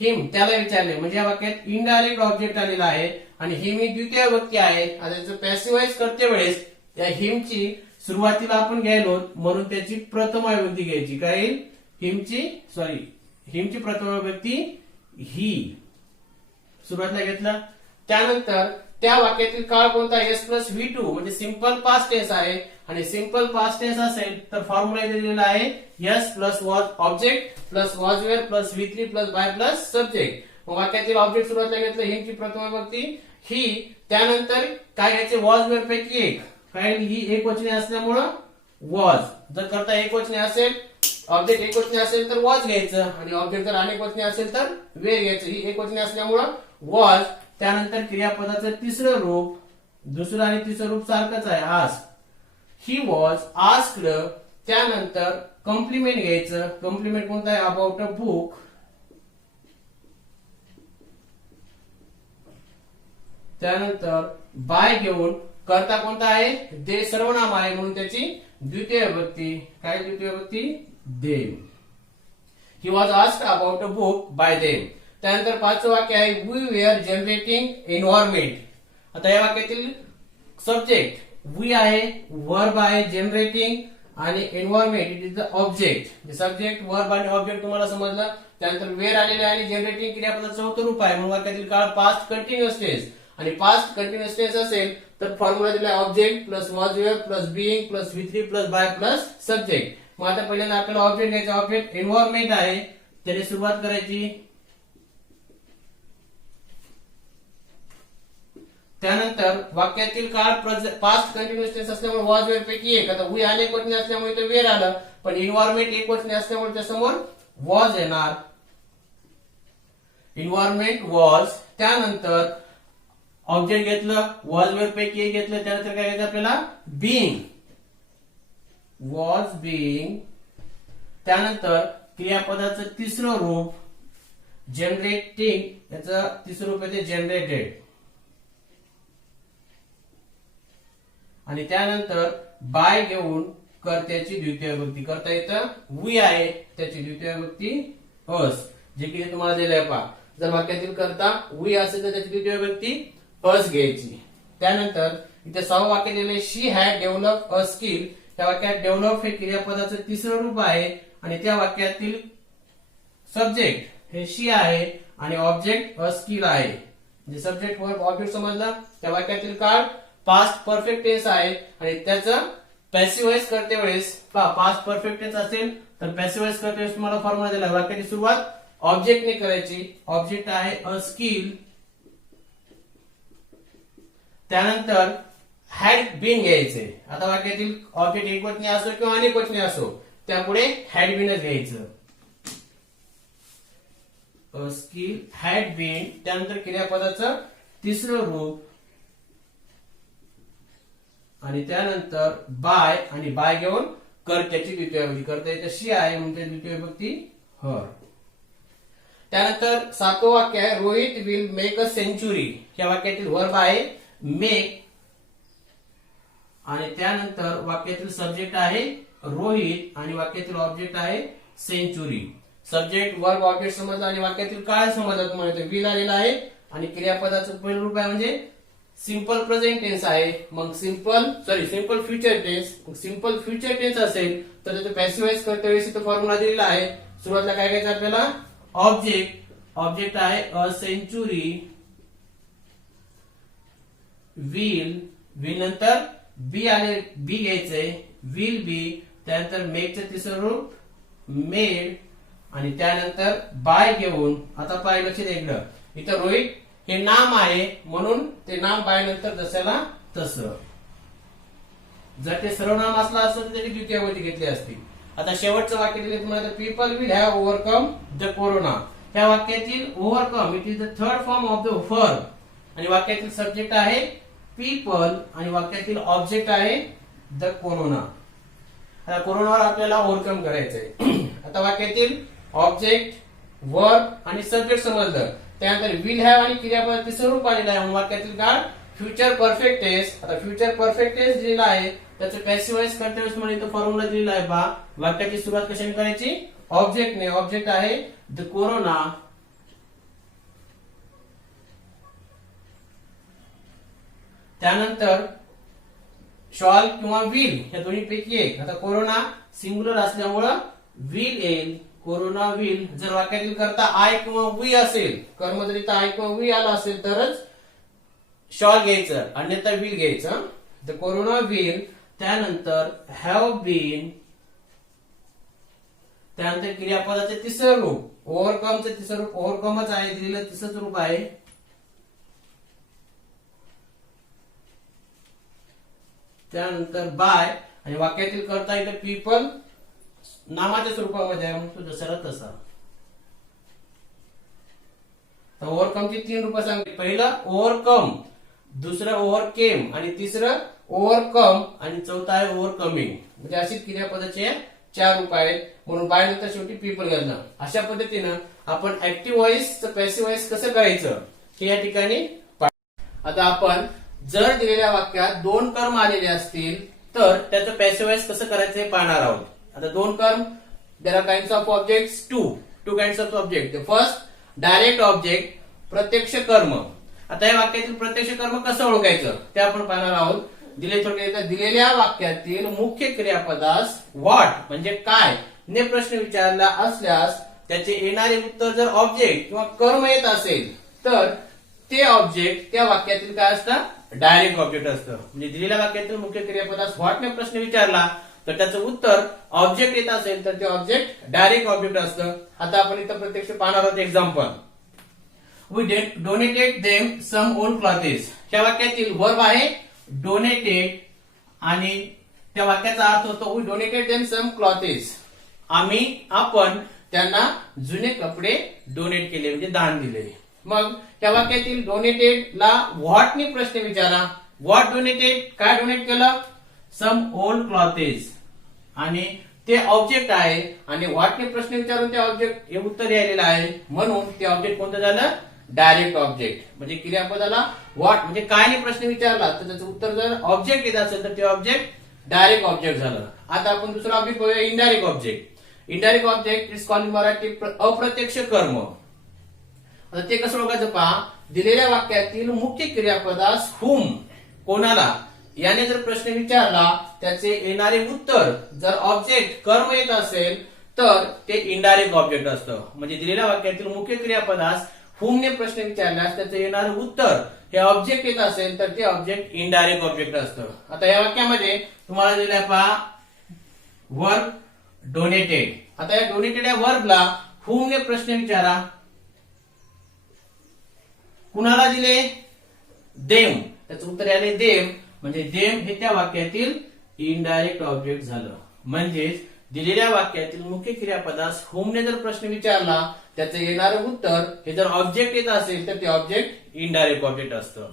हिम त्याला विचारले. म्हणजे या वाक्यात इनडायरेक्ट ऑब्जेक्ट आलेला आहे आणि हिम ही द्वितीय व्यक्ती आहे. आता त्याचं पॅसिव्हाइज करते वेळेस या हिमची सुरुवातीला आपण घ्यायलो म्हणून त्याची प्रथम विभक्ती घ्यायची. काय हिमची प्रथम विभक्ती ही सुरुवातीला घेतला. त्यानंतर त्या वाक्यातील काळ कोणता? S+V2 म्हणजे सिंपल पास्ट टेन्स आहे आणि सिंपल पास्ट टेन्स असेल तर फॉर्म्युला दिलेला आहे S plus was object plus was were plus V3 plus by plus subject. वाक्यातील ऑब्जेक्ट सुरुवातीला घेतलं हिमची प्रथम विभक्ती ही. त्यानंतर काय घ्यायचे? वॉज वेअर पैकी एक. काय ही एक वचने असल्यामुळं वॉज. जर करता एक वचने असेल, ऑब्जेक्ट एक वचने असेल तर वॉज घ्यायचं आणि ऑब्जेक्ट जर अनेक वचने असेल तर वेअर घ्यायचं. ही एक वचने असल्यामुळं वॉज. त्यानंतर क्रियापदाचं तिसरं रूप, दुसरं आणि तिसरं रूप सारखंच आहे आस्क. He was asked. त्यानंतर कॉम्प्लिमेंट घ्यायचं. कॉम्प्लिमेंट कोणता आहे? About a book. त्यानंतर बाय घेऊन कर्ता कोणता आहे? दे सर्वनाम आहे म्हणून त्याची द्वितीय विभक्ती. काय द्वितीय विभक्ती? Them. He was asked about a book by them. त्यानंतर पाचवं वाक्य आहे वी वेअर जनरेटिंग एन्व्हायरमेंट. आता या वाक्यातील सब्जेक्ट वी आहे, वर्ब आहे जनरेटिंग आणि environment it is the object. Subject verb आणि ऑब्जेक्ट तुम्हाला समजलं. त्यानंतर वेअर आलेले आणि जनरेटिंग क्रियापदाचं चौथं रूप आहे म्हणून वाक्यातील काळ पास्ट कंटिन्युअस टेन्स आणि पास्ट कंटिन्युअस टेन्स असेल तर फॉर्म्युला दिला object plus was were plus being plus V3 plus by plus subject. मग आता पहिल्यांदा आपल्याला ऑब्जेक्ट घ्यायचा. ऑब्जेक्ट एन्व्हायरमेंट आहे त्याने सुरुवात करायची. त्यानंतर वाक्यातील काळ पास्ट कंटिन्युअस टेन्स असल्यामुळे वॉज वेअर पैकी एक. आता वी अनेक वचने असल्यामुळे तो वेअर आलं पण एन्व्हायरमेंट एक वचने असल्यामुळे त्यासमोर वॉज येणार. Environment was. त्यानंतर ऑब्जेक्ट घेतलं, वॉज वेअर पैकी एक घेतलं. त्यानंतर काय घ्यायचं आपल्याला? बीइंग. Was being. त्यानंतर क्रियापदाचं तिसरं रूप जनरेटिंग. याचं तिसरं रूप येते जनरेटेड. आणि त्यानंतर बाय घेऊन कर्त्याची द्वितीय विभक्ती. करता येतं वी आहे त्याची द्वितीय विभक्ती अस. जे की तुम्हाला दिलंय पहा. जर वाक्यातील करता वी असेल तर त्याची द्वितीय विभक्ती अस घ्यायची. त्यानंतर इथे सहावं वाक्य दिले शी हॅड डेव्हलप अ स्किल. त्या वाक्यात डेव्हलप हे क्रियापदाचं तिसरं रूप आहे आणि त्या वाक्यातील सब्जेक्ट हे शी आहे आणि ऑब्जेक्ट अ स्किल आहे. म्हणजे सब्जेक्ट वर्ब ऑब्जेक्ट समजला. त्या वाक्यातील काळ पास्ट परफेक्ट टेन्स आहे आणि त्याचं पॅसिव्हाइज करते वेळेस पास्ट परफेक्ट टेन्स असेल तर पॅसिव्हाइज करते वेळेस तुम्हाला फॉर्म्युला दिला. वाक्याची सुरुवात ऑब्जेक्टने करायची. ऑब्जेक्ट आहे अ स्किल. त्यानंतर हॅड बीन घ्यायचे. आता वाक्यातील ऑब्जेक्ट एक वचने असो किंवा अनेक वचने असो त्यापुढे हॅड बीनच घ्यायचं. A skill had been. त्यानंतर क्रियापदाचं तिसरं रूप आणि त्यानंतर बाय आणि बाय घेऊन कर्त्याची द्वितीय विभक्ती. करता येते शी आहे म्हणून त्याची द्वितीय विभक्ती हर. त्यानंतर सातवं वाक्य आहे Rohit will make a century. या वाक्यातील वर्ब आहे मेक आणि त्यानंतर वाक्यातील सब्जेक्ट आहे रोहित आणि वाक्यातील ऑब्जेक्ट आहे सेंचुरी. सब्जेक्ट वर्ब ऑब्जेक्ट समजला आणि वाक्यातील काय समजलं तुम्हाला? विल आलेला आहे आणि क्रियापदाचं पहिलं रूप आहे म्हणजे सिंपल प्रेझेंट टेन्स आहे. मग simple future tense. Simple future tense असेल तर त्याचं पॅसिव्हाइज करते वेळेस इथं फॉर्म्युला दिलेला आहे. सुरुवातीला काय घ्यायचं आपल्याला? ऑब्जेक्ट आहे अ सेंचुरी. विल नंतर बी आले बी घ्यायचंय. Will be. त्यानंतर मेकचं तिसरं रूप मेड आणि त्यानंतर बाय घेऊन. आता पाय लक्ष द्या इथं रोहित हे नाम आहे म्हणून ते नाम बाय नंतर जशाला तसं. जर ते सर्वनाम असलं असतं तर त्याची द्वितीय विभक्ती घेतली असती. आता शेवटचं वाक्य दिले तुम्हाला people will have overcome the corona. त्या वाक्यातील overcome it is the third form of the verb आणि वाक्यातील सब्जेक्ट आहे पीपल आणि वाक्यातील ऑब्जेक्ट आहे द कोरोना. आता कोरोनावर आपल्याला ओव्हरकम करायचंय. आता वाक्यातील ऑब्जेक्ट वर्ब आणि सब्जेक्ट समजलं. त्यानंतर विल हॅव आणि क्रियापद तिसरं रूप आलेलं आहे म्हणून वाक्यातील काळ फ्युचर परफेक्ट टेन्स. आता फ्युचर परफेक्ट टेन्स दिलेला आहे त्याचं पॅसिव्ह वॉइस करते वेळेस मला इथं फॉर्म्युला दिलेला आहे पहा. वाक्याची सुरुवात कशाने करायची? ऑब्जेक्टने. ऑब्जेक्ट आहे द कोरोना, त्यानंतर शॉल किंवा विल या दोन्ही पैकी एक. आता कोरोना सिंग्युलर असल्यामुळं विल येईल, कोरोना विल. जर वाक्यातील करता आय किंवा वी असेल, कर्म जर इथं आय किंवा वी आला असेल तरच शॉल घ्यायचं, अन्यथा विल घ्यायचं. द कोरोना विल, त्यानंतर हॅव बीन, त्यानंतर क्रियापदाचे तिसरं रूप, ओव्हरकमचे तिसरं रूप, ओव्हरकमच आहे दिलेलं तिसरंच रूप आहे. त्यानंतर बाय, आणि वाक्यातील करता इथे पीपल नामाच्या स्वरूपामध्ये आहे, म्हणून तो जसा तसा. ओव्हरकमची 3 रूप सांगितली. पहिलं ओव्हरकम, दुसरं ओव्हरकेम, आणि तिसरं ओव्हरकम, आणि चौथा आहे ओव्हरकमिंग. म्हणजे अशी क्रियापदाचे 4 रूप आहेत. म्हणून बाय नंतर शेवटी पीपल घालणं. अशा पद्धतीनं आपण ऍक्टिव्ह व्हॉइस पॅसिव्ह व्हॉइस कसं करायचं हे या ठिकाणी. आता आपण जर दिलेल्या वाक्यात 2 कर्म आलेले असतील तर त्याचं पॅसिव्ह व्हॉइस कसं करायचं हे पाहणार आहोत. आता 2 कर्म, there are kinds of objects, two kinds of object. First direct object, प्रत्यक्ष कर्म. आता या वाक्यातील प्रत्यक्ष कर्म कसं ओळखायचं ते आपण पाहणार आहोत. दिलेल्या वाक्यातील मुख्य क्रियापदास व्हॉट म्हणजे काय ने प्रश्न विचारला असल्यास त्याचे येणारे उत्तर जर ऑब्जेक्ट किंवा कर्म येत असेल तर ते ऑब्जेक्ट त्या वाक्यातील काय असतं? डायरेक्ट ऑब्जेक्ट असतं. म्हणजे दिलेल्या वाक्यातील मुख्य क्रियापदास व्हॉट ने प्रश्न विचारला तर त्याचं उत्तर ऑब्जेक्ट येत असेल तर ते ऑब्जेक्ट डायरेक्ट ऑब्जेक्ट असतं. आता आपण इथं प्रत्यक्ष पाहणार आहोत. Example, we donated them some old clothes. या वाक्यातील वर्ब आहे डोनेटेड आणि त्या वाक्याचा अर्थ होतो we donated them some clothes. आपण त्यांना जुने कपडे डोनेट केले म्हणजे दान दिले. मग त्या वाक्यातील डोनेटेड ला व्हॉट ने प्रश्न विचारा. व्हॉट डोनेटेड, काय डोनेट केलं? सम ओल्ड क्लॉथेस, आणि ते ऑब्जेक्ट आहे आणि व्हॉट ने प्रश्न विचारून ते ऑब्जेक्ट हे उत्तर यायलेलं आहे. म्हणून ते ऑब्जेक्ट कोणतं झालं? Direct object. म्हणजे क्रियापदाला व्हॉट म्हणजे काय ने प्रश्न विचारला तर त्याचं उत्तर जर ऑब्जेक्ट येत असेल तर ते ऑब्जेक्ट डायरेक्ट ऑब्जेक्ट झालं. आता आपण दुसरा ऑब्जेक्ट बघूया, indirect object. Indirect object is called in Marathi अप्रत्यक्ष कर्म. आता ते कसं ओळखायचं पहा. दिलेल्या वाक्यातील मुख्य क्रियापदास हुम, कोणाला, याने जर प्रश्न विचारला त्याचे येणारे उत्तर जर ऑब्जेक्ट कर्म येत असेल तर ते इनडायरेक्ट ऑब्जेक्ट असतं. म्हणजे दिलेल्या वाक्यातील मुख्य क्रियापदास हुम ने प्रश्न विचारल्यास त्याचं येणारं उत्तर हे ऑब्जेक्ट येत असेल तर ते ऑब्जेक्ट इनडायरेक्ट ऑब्जेक्ट असतं. आता या वाक्यामध्ये तुम्हाला दिलेला पहा वर्ब डोनेटेड. आता या डोनेटेड या वर्बला हुम ने प्रश्न विचारा. कुणाला दिले? देम. त्याचं उत्तर आले देम. म्हणजे देम हे त्या वाक्यातील इनडायरेक्ट ऑब्जेक्ट झालं. म्हणजेच दिलेल्या वाक्यातील मुख्य क्रियापदास हुमने जर प्रश्न विचारला त्याचं येणारं उत्तर हे जर ऑब्जेक्ट येत असेल तर ते ऑब्जेक्ट इनडायरेक्ट ऑब्जेक्ट असतं.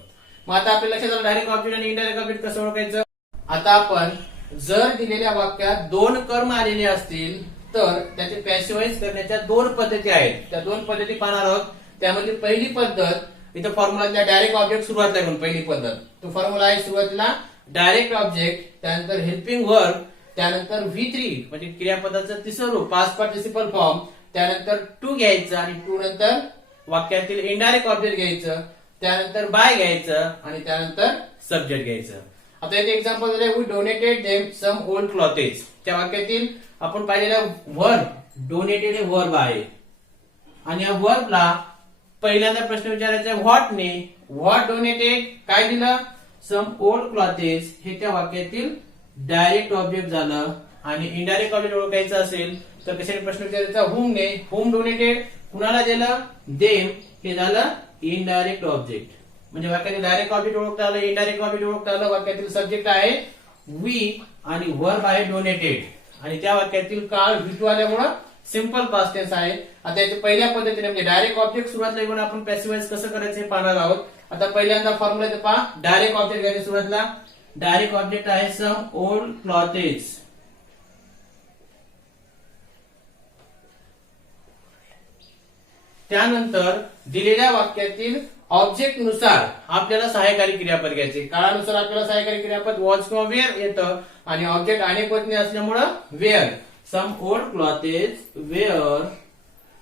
मग आता आपल्या लक्षात आलं डायरेक्ट ऑब्जेक्ट आणि इनडायरेक्ट ऑब्जेक्ट कसं ओळखायचं. आता आपण जर दिलेल्या वाक्यात 2 कर्म आलेले असतील तर त्याचे पॅसिव्ह व्हॉइस करण्याच्या 2 पद्धती आहेत. त्या 2 पद्धती पाहणार आहोत. त्यामध्ये पहिली पद्धत इथं फॉर्म्युला डायरेक्ट ऑब्जेक्ट सुरुवातीला घेऊन पहिली पद्धत तो फॉर्म्युला आहे. सुरुवातीला डायरेक्ट ऑब्जेक्ट, त्यानंतर हेल्पिंग वर्ब, त्यानंतर V3 म्हणजे क्रियापदाचं तिसरं रूप पास्ट पार्टिसिपल फॉर्म, त्यानंतर टू घ्यायचं आणि टू नंतर वाक्यातील इनडायरेक्ट ऑब्जेक्ट घ्यायचं, त्यानंतर बाय घ्यायचं आणि त्यानंतर सब्जेक्ट घ्यायचं. आता इथे एक्झाम्पल दिले we donated them some old clothes. त्या वाक्यातील आपण पाहिलेला वर्ब डोनेटेड हे वर्ब आहे आणि या वर्बला पहिल्यांदा प्रश्न विचारायचा व्हॉट ने. व्हॉट डोनेटेड काय दिलं? Some old clothes. हे त्या वाक्यातील डायरेक्ट ऑब्जेक्ट झालं. आणि इनडायरेक्ट ऑब्जेक्ट ओळखायचं असेल तर कशाने प्रश्न विचारायचा? हुम ने. हुम डोनेटेड कुणाला दिलं? देम. हे झालं इनडायरेक्ट ऑब्जेक्ट. म्हणजे वाक्यातील डायरेक्ट ऑब्जेक्ट ओळखता आलं, इनडायरेक्ट ऑब्जेक्ट ओळखता आलं. वाक्यातील सब्जेक्ट आहे वी आणि वर्ब आहे डोनेटेड आणि त्या वाक्यातील काळ V2 आल्यामुळं सिंपल पास्ट टेन्स आहे. आता याच्या पहिल्या पद्धतीने म्हणजे डायरेक्ट ऑब्जेक्ट सुरुवातीला घेऊन आपण पॅसिव्ह व्हॉइस कसं करायचं हे पाहणार आहोत. आता पहिल्यांदा फॉर्म्युला येतो पहा. डायरेक्ट ऑब्जेक्ट घ्यायचे सुरुवातीला. डायरेक्ट ऑब्जेक्ट आहे सम ओल्ड क्लॉथेस. त्यानंतर दिलेल्या वाक्यातील ऑब्जेक्ट नुसार आपल्याला सहाय्यकारी क्रियापद घ्यायचे. काळानुसार आपल्याला सहाय्यकारी क्रियापद वॉज किंवा वेअर येतं आणि ऑब्जेक्ट अनेक वचनी असल्यामुळं were. Some old clothes were.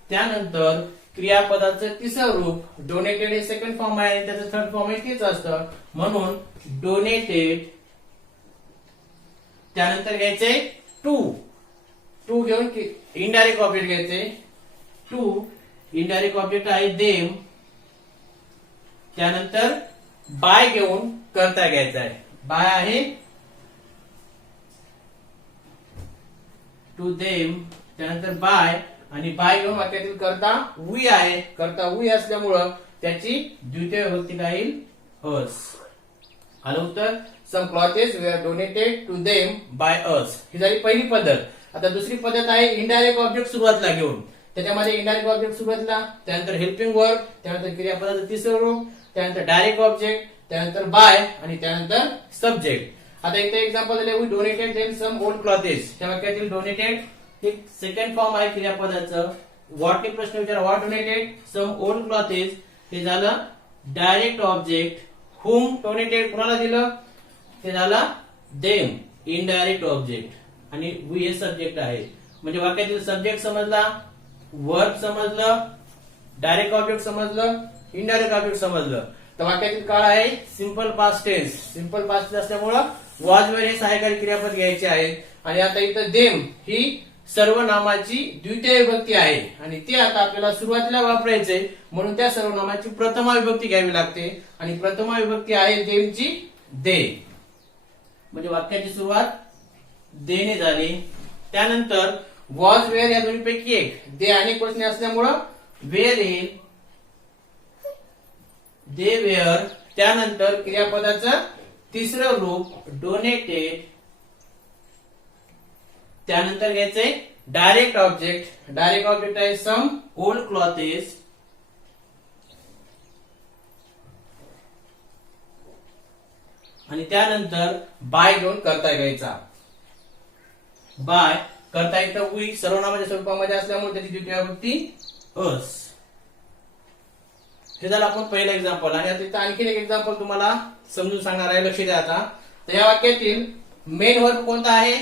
त्यानंतर क्रियापदाचं तिसरं रूप डोनेटेड हे सेकंड फॉर्म आहे आणि त्याचं थर्ड फॉर्म आहे तेच असतं, म्हणून डोनेटेड. त्यानंतर घ्यायचे टू. टू घेऊन इनडायरेक्ट ऑब्जेक्ट घ्यायचे. टू इनडायरेक्ट ऑब्जेक्ट आहे देम. त्यानंतर बाय घेऊन करता घ्यायचा आहे. बाय आहे टू देम. त्यानंतर बाय आणि बाय घेऊन वाक्यातील करता वी आहे. करता वी असल्यामुळं त्याची द्वितीय विभक्ती काय येईल? अस. आलं उत्तर. Some clothes were donated to them by us. ही झाली पहिली पद्धत. आता दुसरी पद्धत आहे इनडायरेक्ट ऑब्जेक्ट सुरुवातीला घेऊन. त्याच्यामध्ये इनडायरेक्ट ऑब्जेक्ट सुरुवातीला, त्यानंतर हेल्पिंग वर्ब, त्यानंतर क्रियापदाचं तिसरं रूप, त्यानंतर डायरेक्ट ऑब्जेक्ट, त्यानंतर बाय आणि त्यानंतर सब्जेक्ट. आता इथे एक्झाम्पल दिले, we donated them some old clothes. त्या वाक्यातील डोनेटेड हे सेकंड फॉर्म आहे क्रियापदाचं. व्हॉटने प्रश्न विचारा, what donated some old clothes. हे झालं डायरेक्ट ऑब्जेक्ट. हुम डोनेटेड कुणाला दिलं, ते झालं देम इनडायरेक्ट ऑब्जेक्ट आणि वी हे सब्जेक्ट आहे. म्हणजे वाक्यातील सब्जेक्ट समजला, वर्ब समजलं, डायरेक्ट ऑब्जेक्ट समजलं, इनडायरेक्ट ऑब्जेक्ट समजलं. तर वाक्यातील काळ आहे simple past tense. Simple past tense असल्यामुळं वॉज वेअर हे सहाय्यकारी क्रियापद घ्यायचे आहे. आणि आता इथं देम ही सर्वनामाची द्वितीय विभक्ती आहे आणि ते आता आपल्याला सुरुवातीला वापरायचे, म्हणून त्या सर्वनामाची प्रथमा विभक्ती घ्यावी लागते आणि प्रथमा विभक्ती आहे देमची दे. म्हणजे वाक्याची सुरुवात देने झाली. त्यानंतर वॉज वेअर या दोन्हीपैकी एक. दे अनेक वचने असल्यामुळं वेअर येईल, दे वेअर. त्यानंतर क्रियापदाचं तिसरं रूप डोनेटेड. त्यानंतर घ्यायचे डायरेक्ट ऑब्जेक्ट. डायरेक्ट ऑब्जेक्ट आहे सम ओल्ड क्लॉथेस. आणि त्यानंतर बाय घेऊन करता घ्यायचा. बाय करता इथं वी सर्वनामाच्या स्वरूपामध्ये असल्यामुळे त्याची द्वितीय विभक्ती अस. हे झालं आपण पहिलं एक्झाम्पल. आणि आता इथं आणखीन एक एक्झाम्पल तुम्हाला समजून सांगणार आहे, लक्ष द्या आता. तर या वाक्यातील मेन वर्ब कोणता आहे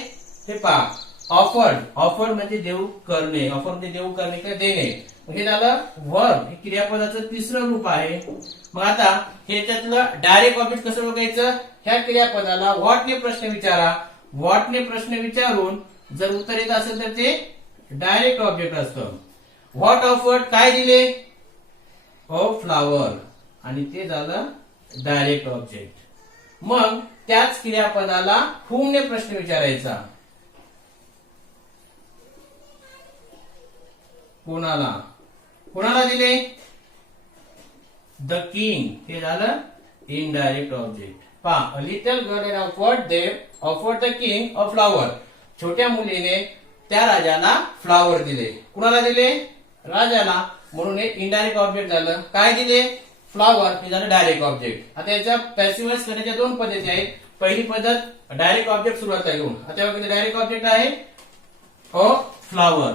हे पहा. ऑफर्ड. ऑफर्ड म्हणजे देऊ करणे. ऑफर म्हणजे देऊ करणे किंवा देणे. हे झालं वर्ब. हे क्रियापदाचं तिसरं रूप आहे. मग आता ह्याच्यातलं डायरेक्ट ऑब्जेक्ट कसं बघायचं, ह्या क्रियापदाला व्हॉटने प्रश्न विचारा. व्हॉटने प्रश्न विचारून जर उत्तर येत असेल तर ते डायरेक्ट ऑब्जेक्ट असतं. व्हॉट ऑफर्ड काय दिले, अ फ्लावर, आणि ते झालं डायरेक्ट ऑब्जेक्ट. मग त्याच क्रियापदाला हुमने प्रश्न विचारायचा. कोणाला, कोणाला दिले, द किंग, हे झालं इनडायरेक्ट ऑब्जेक्ट. पहा, अ little girl offered the king a flower. छोट्या मुलीने त्या राजाला फ्लावर दिले. कुणाला दिले, राजाला, म्हणून हे इनडायरेक्ट ऑब्जेक्ट झालं. काय दिले, फ्लावर, हे झालं डायरेक्ट ऑब्जेक्ट. आता याच्या पॅसिव्हाइज करण्याच्या दोन पद्धती आहेत. पहिली पद्धत डायरेक्ट ऑब्जेक्ट सुरुवातीला घेऊन. आता डायरेक्ट ऑब्जेक्ट आहे अ फ्लावर.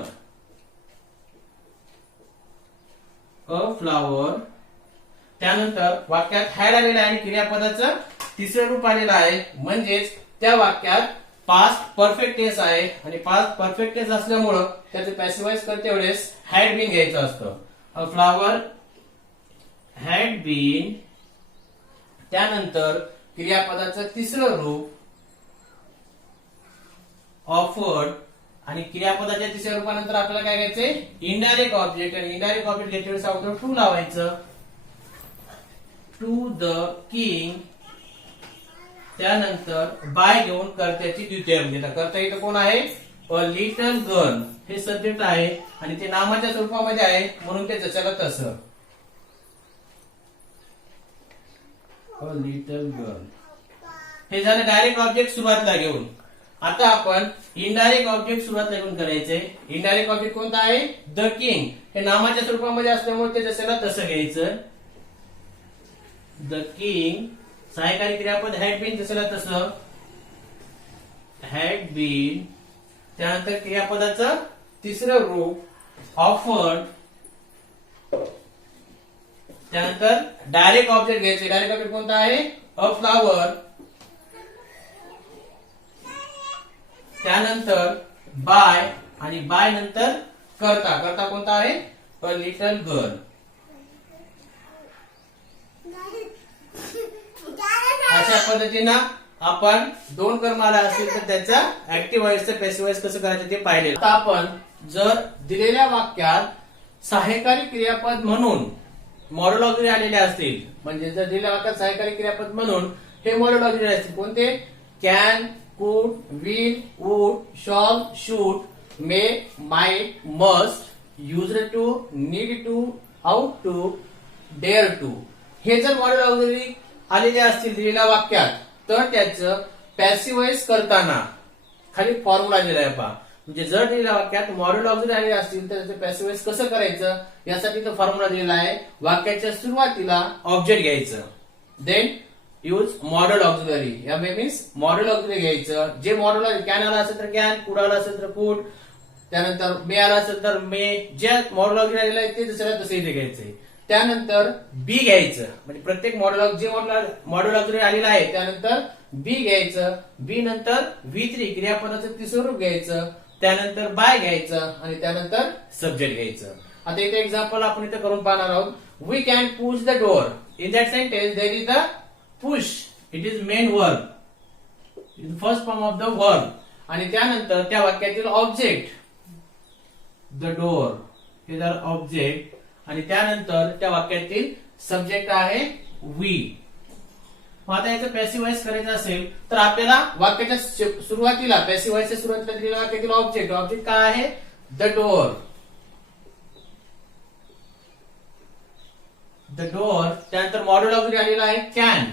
अ फ्लावर. त्यानंतर वाक्यात हॅड आलेला आहे आणि क्रियापदाचं तिसरं रूप आलेलं आहे. म्हणजेच त्या वाक्यात पास्ट परफेक्ट टेन्स आहे आणि पास्ट परफेक्ट टेन्स असल्यामुळं त्याचं पॅसिव्हाइज करते वेळेस हॅड बीन घ्यायचं असतं. A flower had been. त्यानंतर क्रियापदाचं तिसरं रूप ऑफर्ड आणि क्रियापदाच्या तिसऱ्या रूपानंतर आपल्याला काय घ्यायचंय, इनडायरेक्ट ऑब्जेक्ट. आणि इनडायरेक्ट ऑब्जेक्ट घ्यायच्या वेळेस अगोदर टू लावायचं. To the king. त्यानंतर बाय घेऊन कर्त्याची द्वितीय विभक्ती. कर्ता इथं कोण आहे, अ लिटल गर्ल, हे सब्जेक्ट आहे आणि ते नामाच्या स्वरूपामध्ये आहे म्हणून ते जशाला तसं. अ लिटल गर्ल. हे झालं डायरेक्ट ऑब्जेक्ट सुरुवातीला घेऊन. आता आपण इनडायरेक्ट ऑब्जेक्ट सुरुवातीला घेऊन करायचंय. इनडायरेक्ट ऑब्जेक्ट कोणता आहे, द किंग. हे नामाच्या स्वरूपामध्ये असल्यामुळे ते जशाला तसं घ्यायचं. The king. सहाय्यकारी क्रियापद हॅड बीन, जसं तसं हॅड बीन. त्यानंतर क्रियापदाचं तिसरं रूप ऑफर्ड. त्यानंतर डायरेक्ट ऑब्जेक्ट घ्यायचे. डायरेक्ट ऑब्जेक्ट कोणता आहे, अ फ्लावर. त्यानंतर बाय आणि बाय नंतर करता. करता कोणता आहे? A little girl. अशा पद्धतीनं आपण दोन कर्म आला असतील तर त्याचा ऍक्टिव्ह व्हॉइस पॅसिव्ह व्हॉइस कसं करायचं ते पाहिले. आता आपण जर दिलेल्या वाक्यात सहाय्यकारी क्रियापद म्हणून मॉडल ऑक्झिलरी आलेले असतील, म्हणजे जर दिलेल्या वाक्यात सहाय्यकारी क्रियापद म्हणून हे मॉडल ऑक्झिलरी असतील कोणते? Can, could, will, would, shall, should, may, might, must, used to, need to, ought to, dare to. हे जर मॉडल ऑक्झिलरी आलेले असतील दिलेल्या वाक्यात तर त्याचं पॅसिव्ह व्हॉइस करताना खाली फॉर्म्युला दिलाय पहा. म्हणजे जर दिलेल्या वाक्यात मॉडल ऑक्झिलरी आलेले असतील तर त्याचं पॅसिव्ह व्हॉइस कसं करायचं यासाठी तो फॉर्म्युला दिलेला आहे. वाक्याच्या सुरुवातीला ऑब्जेक्ट घ्यायचं, देन यूज मॉडल ऑक्झिलरी. या मीन्स मॉडल ऑक्झिलरी घ्यायचं. जे मॉडल कॅन आला असेल तर कॅन, कुड आला असेल तर कुड, त्यानंतर मे आला असेल तर मे. जे मॉडल ऑक्झिलरी आलेलं आहे ते दुसऱ्या तसं इथे घ्यायचंय. त्यानंतर बी घ्यायचं, म्हणजे प्रत्येक जे मॉडल ऑक्झिलरी आलेलं आहे त्यानंतर बी घ्यायचं. बी नंतर V3 क्रियापदाचं तिसरं रूप घ्यायचं. त्यानंतर बाय घ्यायचं आणि त्यानंतर सब्जेक्ट घ्यायचं. आता इथे एक्झाम्पल आपण इथे करून पाहणार आहोत. We can push the door. In that sentence there is the push. It is main verb, first form of the verb. आणि त्यानंतर त्या वाक्यातील object the door is our object आणि त्यानंतर त्या वाक्यातील सब्जेक्ट आहे वी. आता याचं पॅसिव्ह व्हॉइस करायचं असेल तर आपल्याला वाक्याच्या सुरुवातीला पॅसिव्ह व्हॉइसच्या सुरुवातीला दिलेल्या वाक्यातील ऑब्जेक्ट काय आहे? The door. The door. त्यानंतर मॉडल ऑक्झिलरी आलेला आहे कॅन.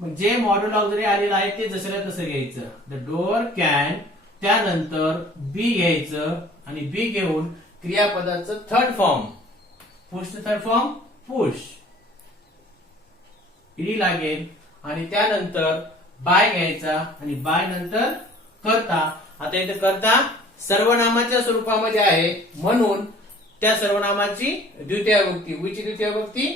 मग जे मॉडल ऑक्झिलरी आलेलं आहे ते जसं तसं घ्यायचं. The door can. त्यानंतर बी घ्यायचं आणि बी घेऊन क्रियापदाचं थर्ड फॉर्म पुशचं थर्ड फॉर्म पुश ईडी लागेल. आणि त्यानंतर बाय घ्यायचा आणि बाय नंतर करता. आता इथे करता सर्वनामाच्या स्वरूपामध्ये आहे म्हणून त्या सर्वनामाची द्वितीय विभक्ती वीची द्वितीय विभक्ती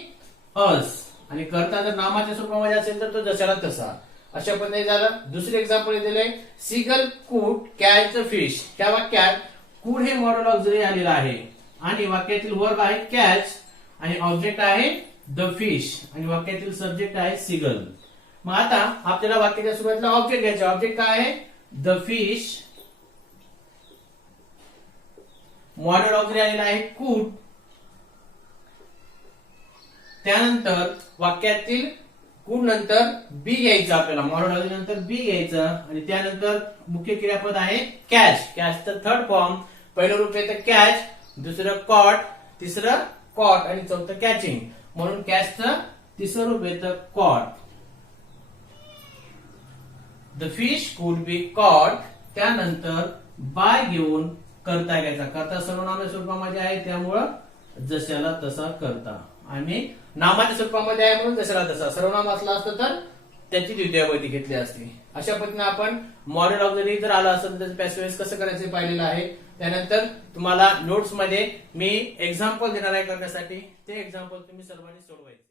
अस. आणि करता जर नामाच्या स्वरूपामध्ये असेल तर तो जशाला तसा. अशा पद्धतीने झालं. दुसरे एक्झाम्पल दिले. सीगल कुड कॅच द फिश. त्या वाक्यात कुड हे मॉडल ऑक्झिलरी आलेलं आहे आणि वाक्यातील वर्ब आहे कॅच आणि ऑब्जेक्ट आहे द फिश आणि वाक्यातील सब्जेक्ट आहे सीगल. मग आता आपल्याला वाक्याच्या सुरुवातीला ऑब्जेक्ट घ्यायचे. ऑब्जेक्ट काय आहे? The fish. मॉडल ऑक्झिलरी आलेला आहे कुड. त्यानंतर वाक्यातील कुड नंतर बी घ्यायचं आपल्याला. मॉडल ऑक्झिलरी नंतर बी घ्यायचं आणि त्यानंतर मुख्य क्रियापद आहे कॅच. कॅचचं थर्ड फॉर्म पहिलं रूप येतं कॅच, दुसरं कॉट, तिसरं कॉट आणि चौथं कॅचिंग. म्हणून कॅचचं तिसरं रूप येतं cot. The fish could be caught. त्यानंतर बाय घेऊन करता घ्यायचा. करता सर्वनाम्य स्वरूपामध्ये आहे त्यामुळं जशाला तसा करता आणि नामाच्या स्वरूपामध्ये आहे म्हणून जशाला तसा. सर्वनाम असला असतं तर त्याची द्वितीय विभक्ती घेतली असती. अशा पद्धतीने आपण मॉडल ऑक्झिलरी जर आला असेल तर त्याचं पॅसिव्ह व्हॉइस कसं करायचं पाहिलेलं आहे. त्यानंतर तुम्हाला नोट्स मध्ये मी एक्झाम्पल देणार आहे करण्यासाठी. ते एक्झाम्पल तुम्ही सर्वांनी सोडवायचे.